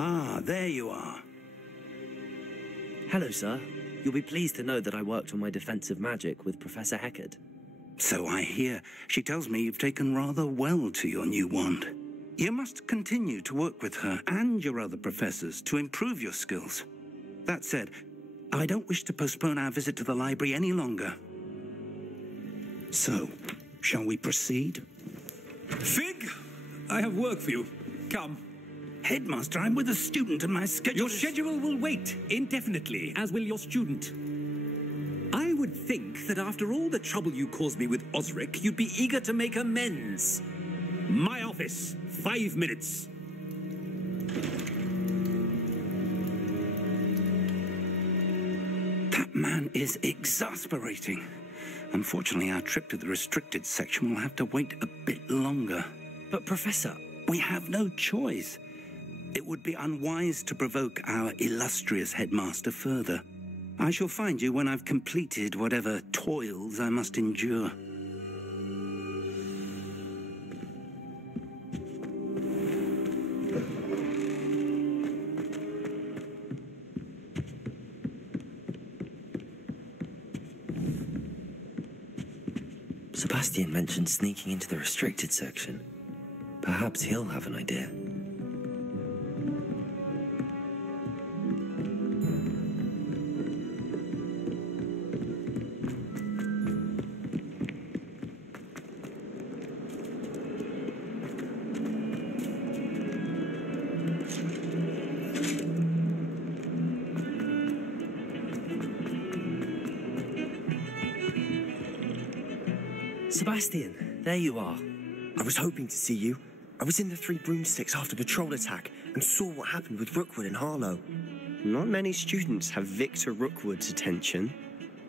Ah, there you are. Hello, sir. You'll be pleased to know that I worked on my defensive magic with Professor Hecat. So I hear. She tells me you've taken rather well to your new wand. You must continue to work with her and your other professors to improve your skills. That said, I don't wish to postpone our visit to the library any longer. So, shall we proceed? Fig, I have work for you. Come. Headmaster, I'm with a student and my schedule Your schedule will wait indefinitely, as will your student. I would think that after all the trouble you caused me with Osric, you'd be eager to make amends. My office, 5 minutes. That man is exasperating. Unfortunately, our trip to the restricted section will have to wait a bit longer. But, Professor, we have no choice. It would be unwise to provoke our illustrious headmaster further. I shall find you when I've completed whatever toils I must endure. Sebastian mentioned sneaking into the restricted section. Perhaps he'll have an idea. Sebastian, there you are. I was hoping to see you. I was in the Three Broomsticks after the troll attack and saw what happened with Rookwood and Harlow. Not many students have Victor Rookwood's attention.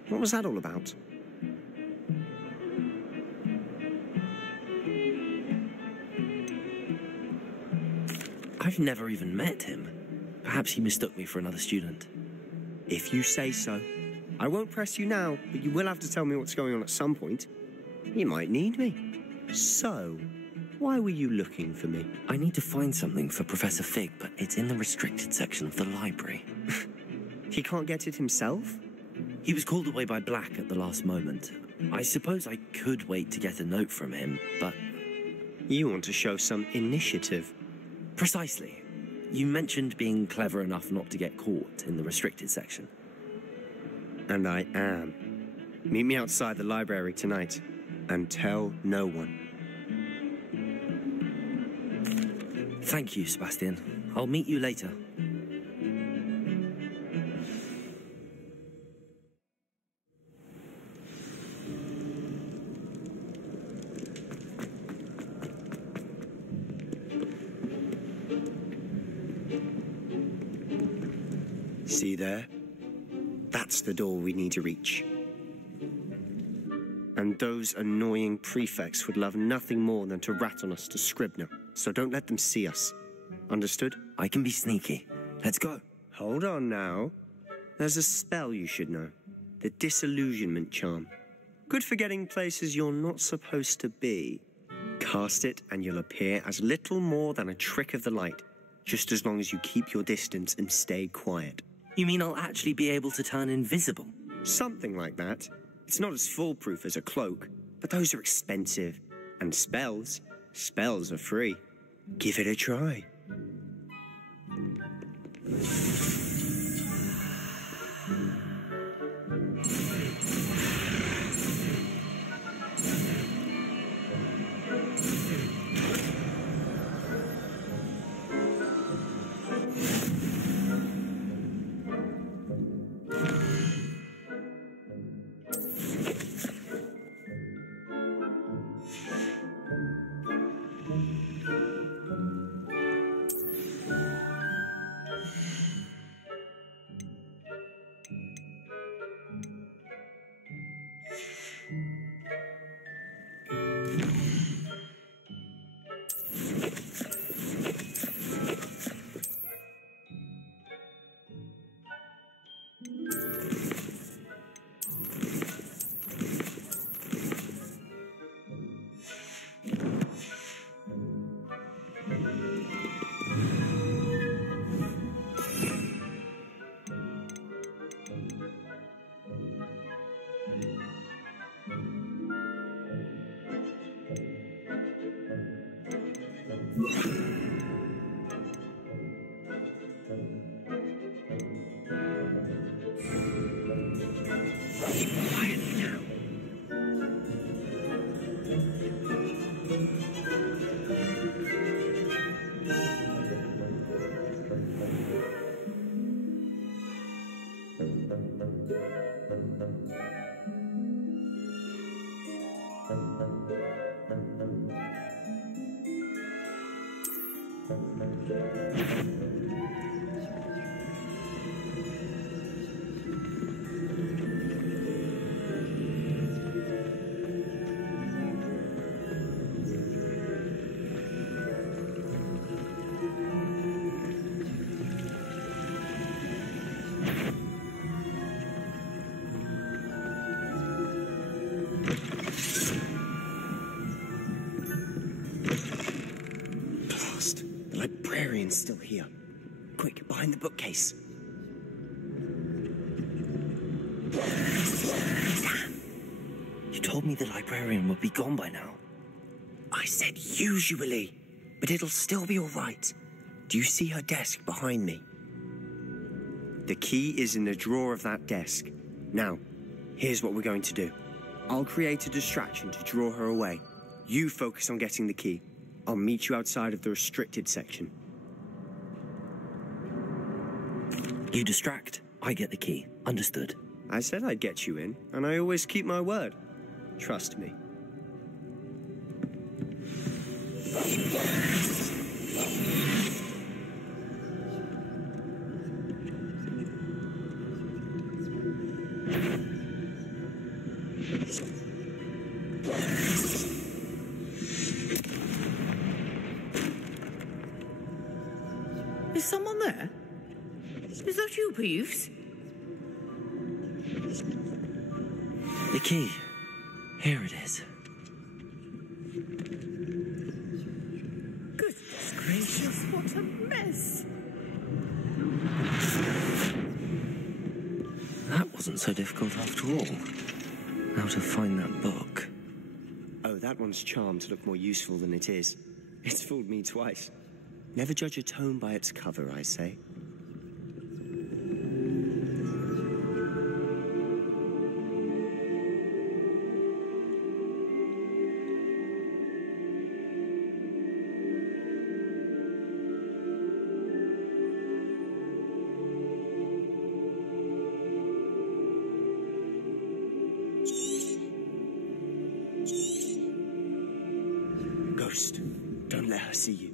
What was that all about? I've never even met him. Perhaps he mistook me for another student. If you say so. I won't press you now, but you will have to tell me what's going on at some point. You might need me. So, why were you looking for me? I need to find something for Professor Fig, but it's in the restricted section of the library. He can't get it himself? He was called away by Black at the last moment. I suppose I could wait to get a note from him, but... You want to show some initiative. Precisely. You mentioned being clever enough not to get caught in the restricted section. And I am. Meet me outside the library tonight, and tell no one. Thank you, Sebastian. I'll meet you later. See there? That's the door we need to reach. And those annoying prefects would love nothing more than to rat on us to Scribner, so don't let them see us. Understood? I can be sneaky. Let's go. Hold on now. There's a spell you should know. The Disillusionment Charm. Good for getting places you're not supposed to be. Cast it and you'll appear as little more than a trick of the light, just as long as you keep your distance and stay quiet. You mean I'll actually be able to turn invisible? Something like that. It's not as foolproof as a cloak, but those are expensive. And spells are free. Give it a try. Merlin's still here. Quick, behind the bookcase. Damn! You told me the librarian would be gone by now. I said usually, but it'll still be all right. Do you see her desk behind me? The key is in the drawer of that desk. Now, here's what we're going to do. I'll create a distraction to draw her away. You focus on getting the key. I'll meet you outside of the restricted section. You distract, I get the key. Understood. I said I'd get you in, and I always keep my word. Trust me. Is someone there? Is that you, Peeves? The key. Here it is. Goodness gracious, what a mess! That wasn't so difficult after all. How to find that book. Oh, that one's charmed to look more useful than it is. It's fooled me twice. Never judge a tome by its cover, I say. Ghost, don't let her see you.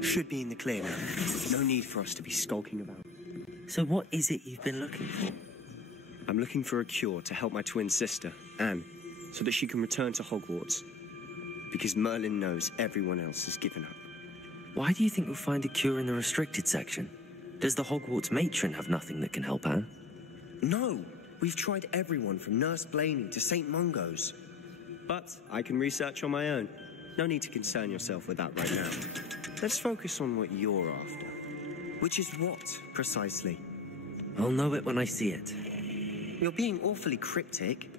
Should be in the clear now. No need for us to be skulking about. So what is it you've been looking for? I'm looking for a cure to help my twin sister, Anne, so that she can return to Hogwarts. Because Merlin knows everyone else has given up. Why do you think you'll find a cure in the restricted section? Does the Hogwarts matron have nothing that can help Anne? No! We've tried everyone from Nurse Blaney to St. Mungo's. But I can research on my own. No need to concern yourself with that right now. Let's focus on what you're after. Which is what, precisely? I'll know it when I see it. You're being awfully cryptic.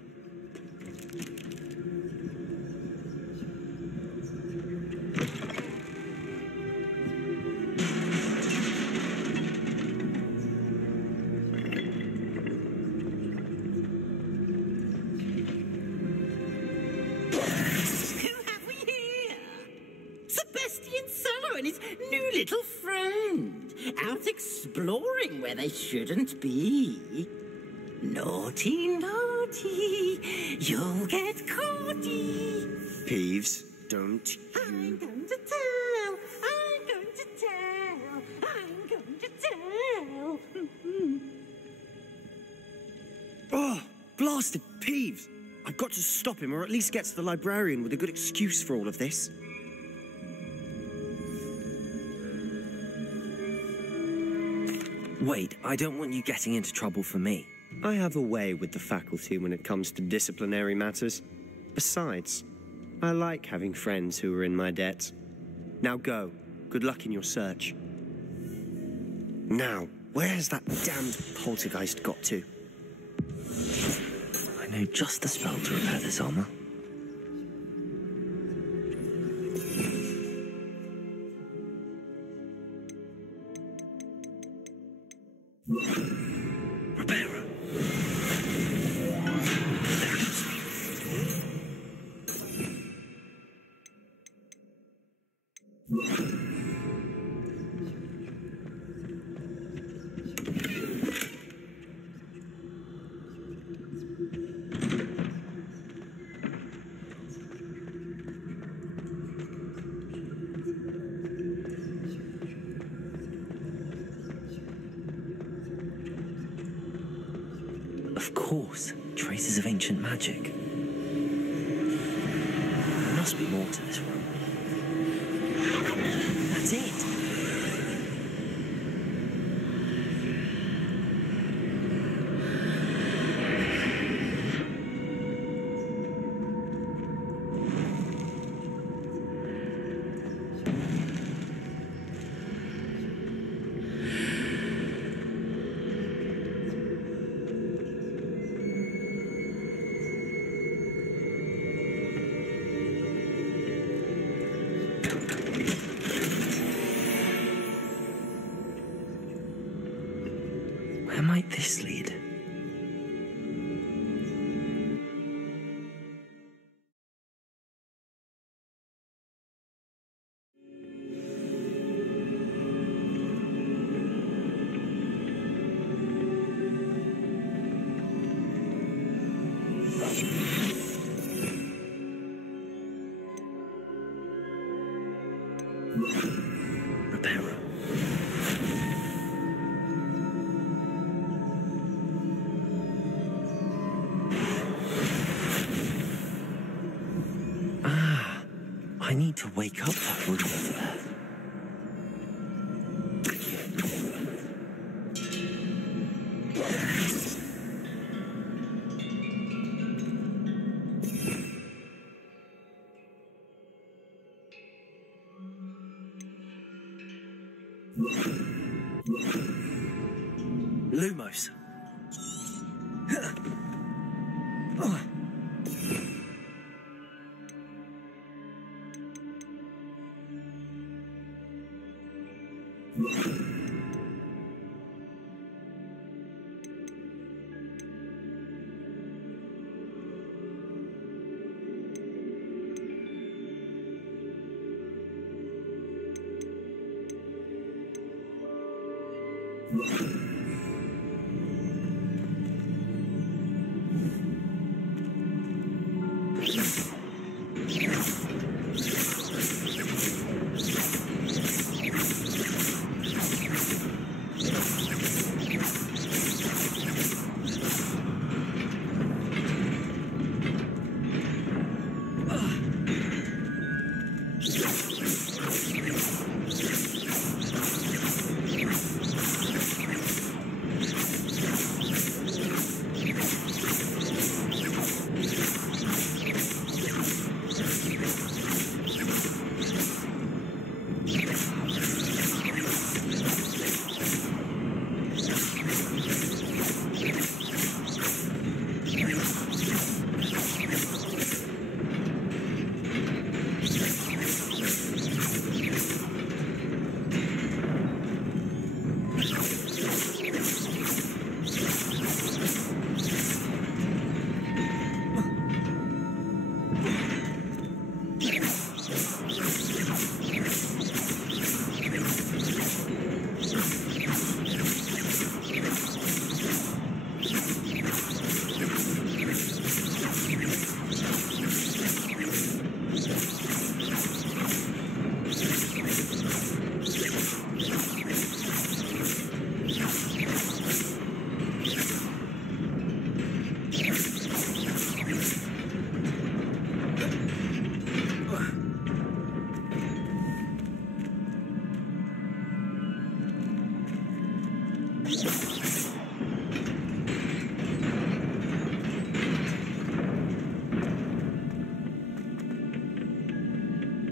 Little friend, out exploring where they shouldn't be. Naughty, naughty, you'll get caughty. Peeves, don't you... I'm going to tell, I'm going to tell, I'm going to tell. Oh, blasted Peeves! I've got to stop him, or at least get to the librarian with a good excuse for all of this. Wait, I don't want you getting into trouble for me. I have a way with the faculty when it comes to disciplinary matters. Besides, I like having friends who are in my debt. Now go. Good luck in your search. Now, where has that damned poltergeist got to? I know just the spell to repair this armor. Repairer. Of course, traces of ancient magic. There must be more to this room. That's it! Where might this lead? Reparo. I need to wake up that room over there. Lumos.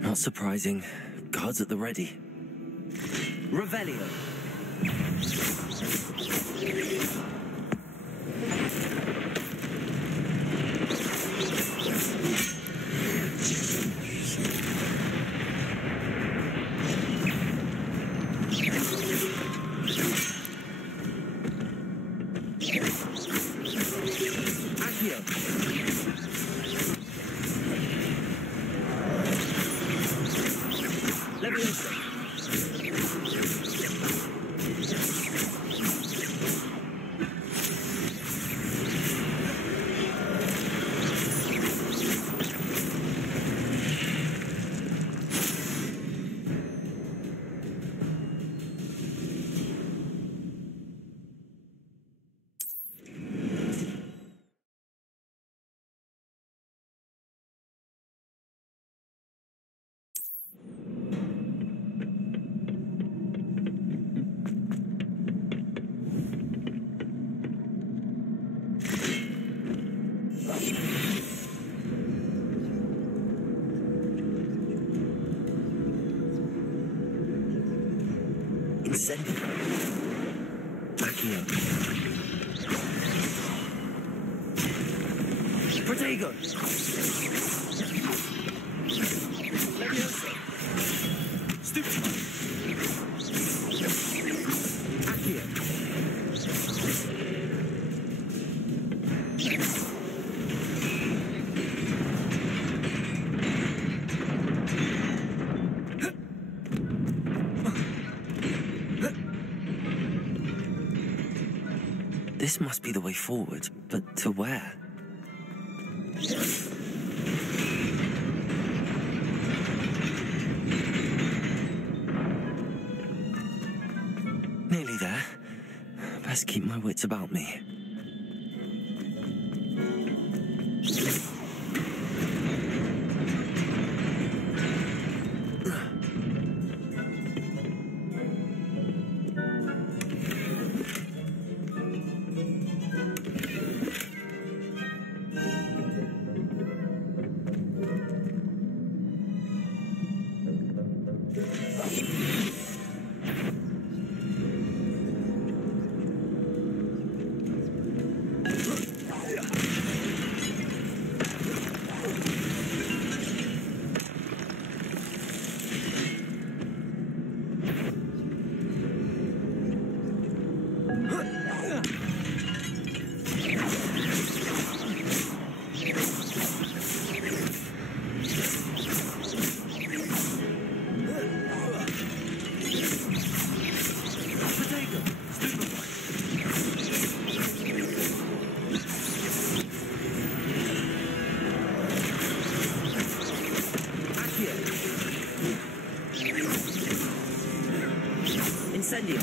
Not surprising. Guards at the ready. Revelio. Accio. Protego. Leviosa. Stupefy. Accio. This must be the way forward, but to where? Nearly there. Best keep my wits about me. Incendio.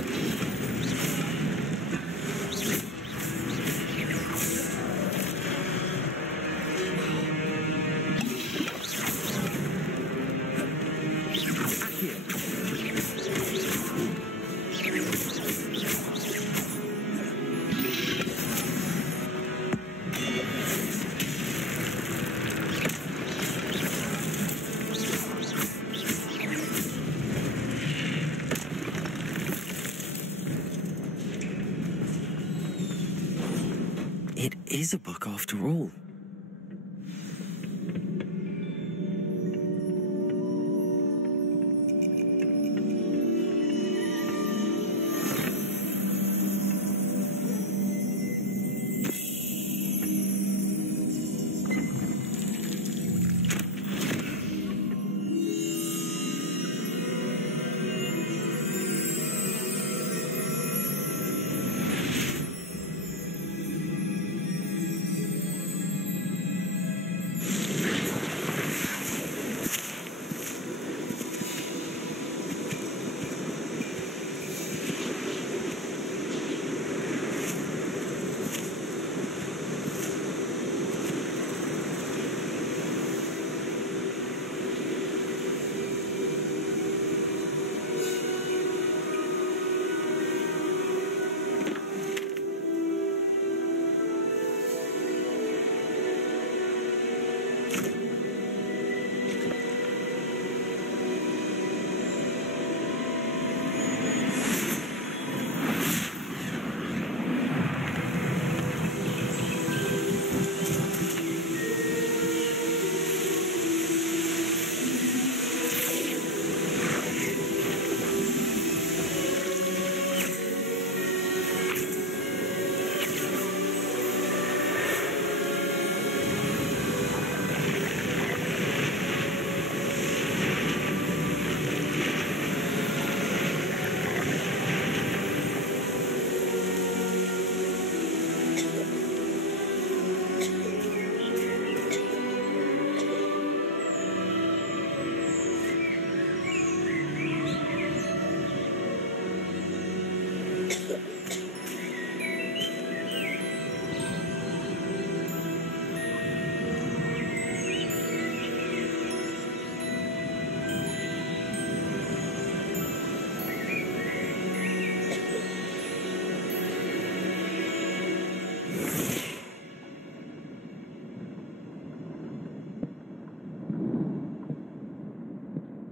It is a book after all.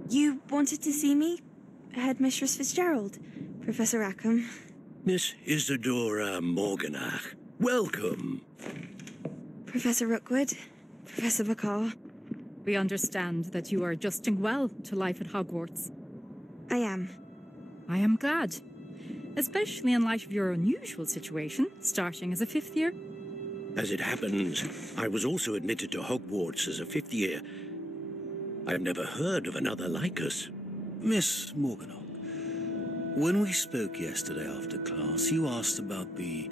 You wanted to see me? Headmistress Fitzgerald, Professor Rackham. Miss Isadora Morganach, welcome. Professor Rookwood, Professor Bakar. We understand that you are adjusting well to life at Hogwarts. I am. I am glad. Especially in light of your unusual situation, starting as a 5th year. As it happens, I was also admitted to Hogwarts as a 5th year. I've never heard of another like us. Miss Morganach, when we spoke yesterday after class, you asked about the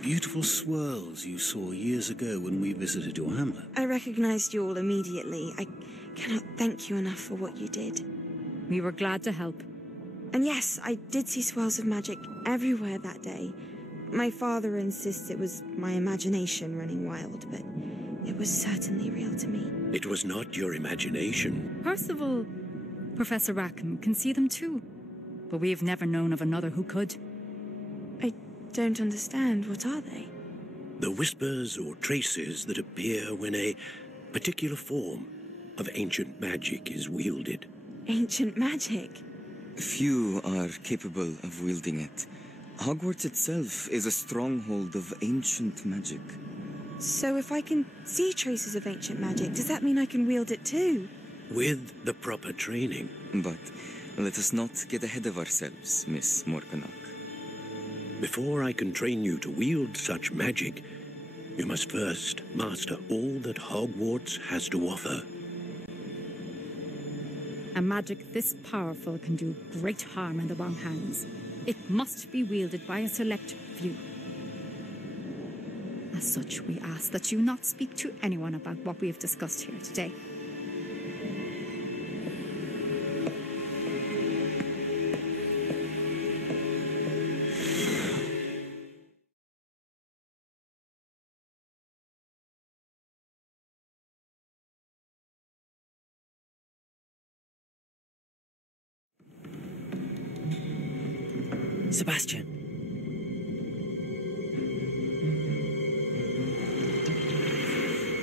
beautiful swirls you saw years ago when we visited your hamlet. I recognized you all immediately. I cannot thank you enough for what you did. We were glad to help. And yes, I did see swirls of magic everywhere that day. My father insists it was my imagination running wild, but it was certainly real to me. It was not your imagination. Percival, Professor Rackham can see them too. But we have never known of another who could. I don't understand. What are they? The whispers or traces that appear when a particular form of ancient magic is wielded. Ancient magic? Few are capable of wielding it. Hogwarts itself is a stronghold of ancient magic. So if I can see traces of ancient magic, does that mean I can wield it too? With the proper training. But let us not get ahead of ourselves, Miss Morganach. Before I can train you to wield such magic, you must first master all that Hogwarts has to offer. A magic this powerful can do great harm in the wrong hands. It must be wielded by a select few. As such, we ask that you not speak to anyone about what we have discussed here today. Sebastian.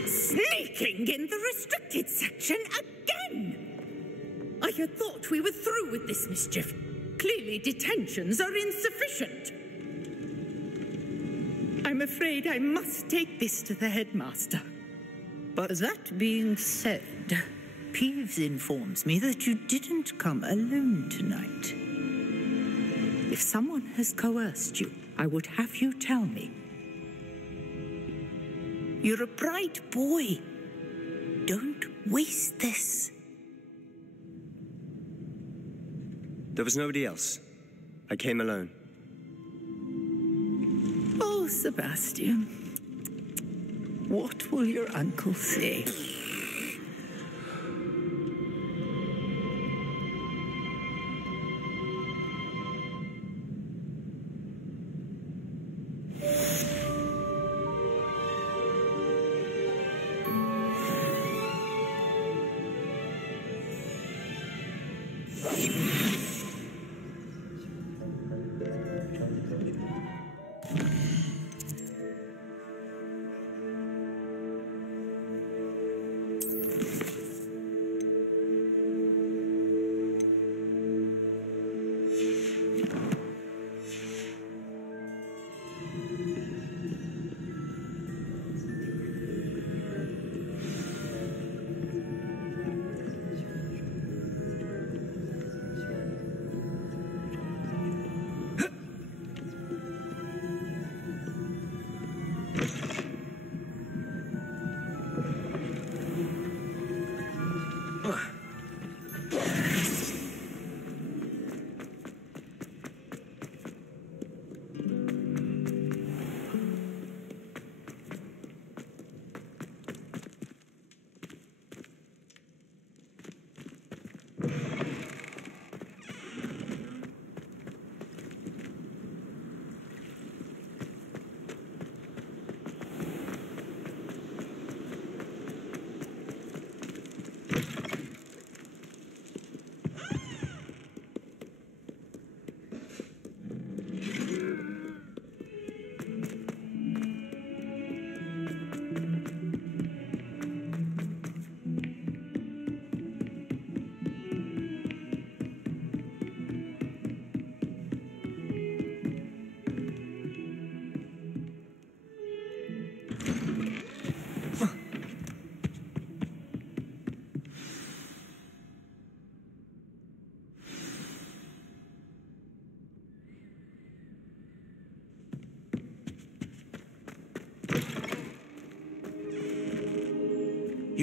Sneaking in the restricted section again! I had thought we were through with this mischief. Clearly detentions are insufficient. I'm afraid I must take this to the headmaster. But that being said, Peeves informs me that you didn't come alone tonight. If someone has coerced you, I would have you tell me. You're a bright boy. Don't waste this. There was nobody else. I came alone. Oh, Sebastian. What will your uncle say?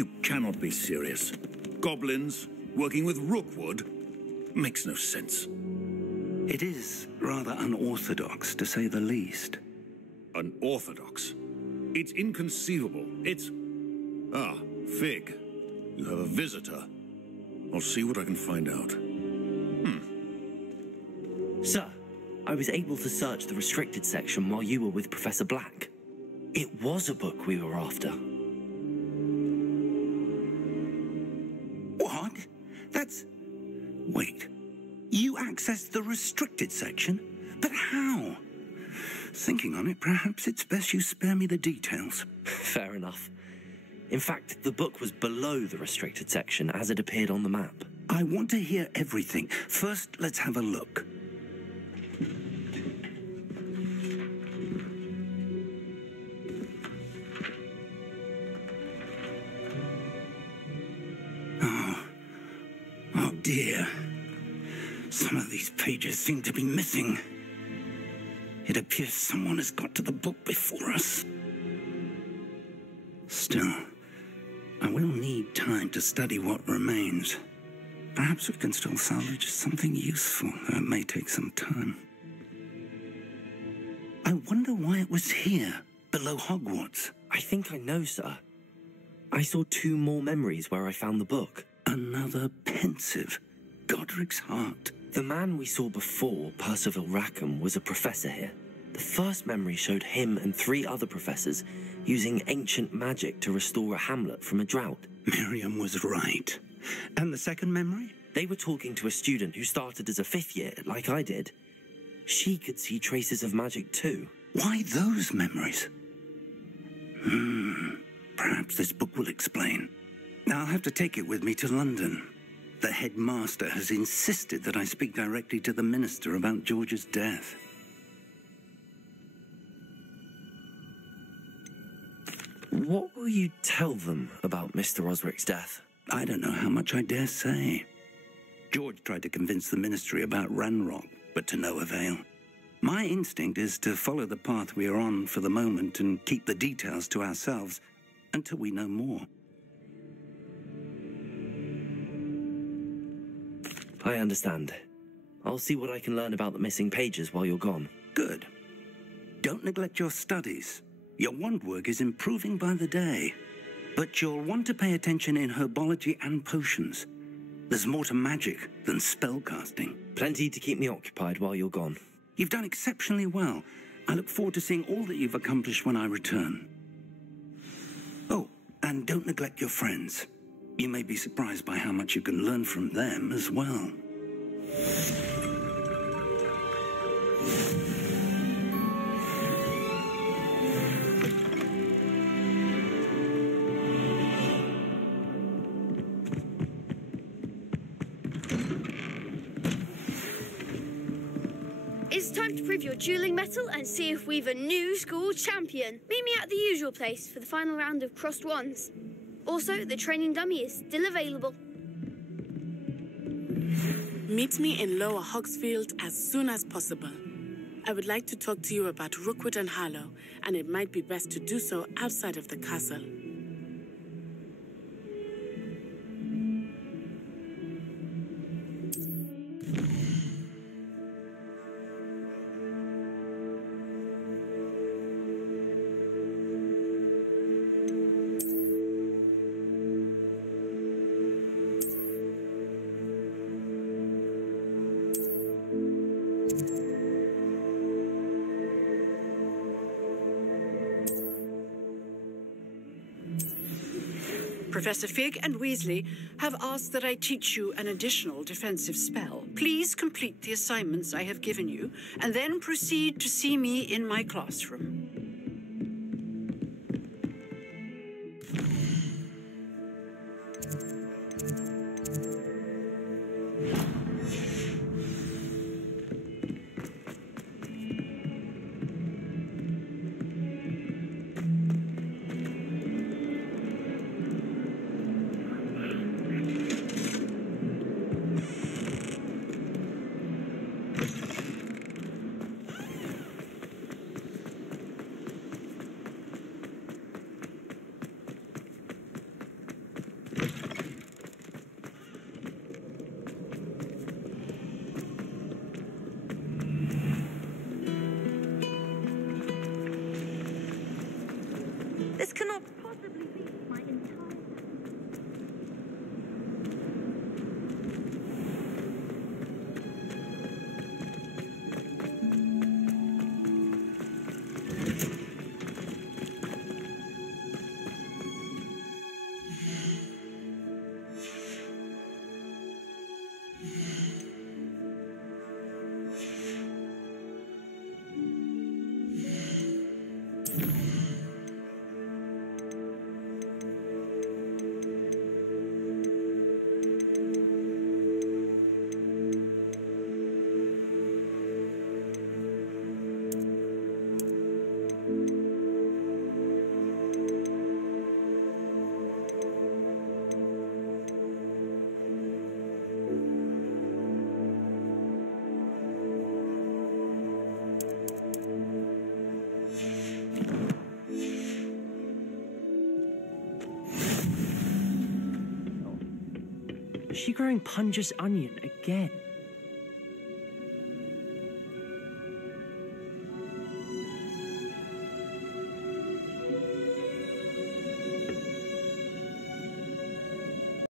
You cannot be serious. Goblins working with Rookwood? Makes no sense. It is rather unorthodox, to say the least. Unorthodox? It's inconceivable. It's... Ah, Fig. You have a visitor. I'll see what I can find out. Sir, I was able to search the restricted section while you were with Professor Black. It was a book we were after. What? That's... Wait. You accessed the restricted section? But how? Thinking on it, perhaps it's best you spare me the details. Fair enough. In fact, the book was below the restricted section as it appeared on the map. I want to hear everything. First, let's have a look. Oh dear. Some of these pages seem to be missing. It appears someone has got to the book before us. Still, I will need time to study what remains. Perhaps we can still salvage something useful, though it may take some time. I wonder why it was here, below Hogwarts. I think I know, sir. I saw 2 more memories where I found the book. Another pensive. Godric's heart. The man we saw before, Percival Rackham, was a professor here. The first memory showed him and 3 other professors using ancient magic to restore a hamlet from a drought. Miriam was right. And the second memory? They were talking to a student who started as a 5th year, like I did. She could see traces of magic too. Why those memories? Perhaps this book will explain. I'll have to take it with me to London. The headmaster has insisted that I speak directly to the minister about George's death. What will you tell them about Mr. Osric's death? I don't know how much I dare say. George tried to convince the ministry about Ranrock, but to no avail. My instinct is to follow the path we are on for the moment and keep the details to ourselves until we know more. I understand. I'll see what I can learn about the missing pages while you're gone. Good. Don't neglect your studies. Your wand work is improving by the day. But you'll want to pay attention in herbology and potions. There's more to magic than spellcasting. Plenty to keep me occupied while you're gone. You've done exceptionally well. I look forward to seeing all that you've accomplished when I return. Oh, and don't neglect your friends. You may be surprised by how much you can learn from them as well. It's time to prove your dueling mettle and see if we've a new school champion. Meet me at the usual place for the final round of crossed wands. Also, the training dummy is still available. Meet me in Lower Hogsfield as soon as possible. I would like to talk to you about Rookwood and Harlow, and it might be best to do so outside of the castle. Professor Fig and Weasley have asked that I teach you an additional defensive spell. Please complete the assignments I have given you, and then proceed to see me in my classroom. This cannot possibly be my entire... Is she growing Punja's onion again?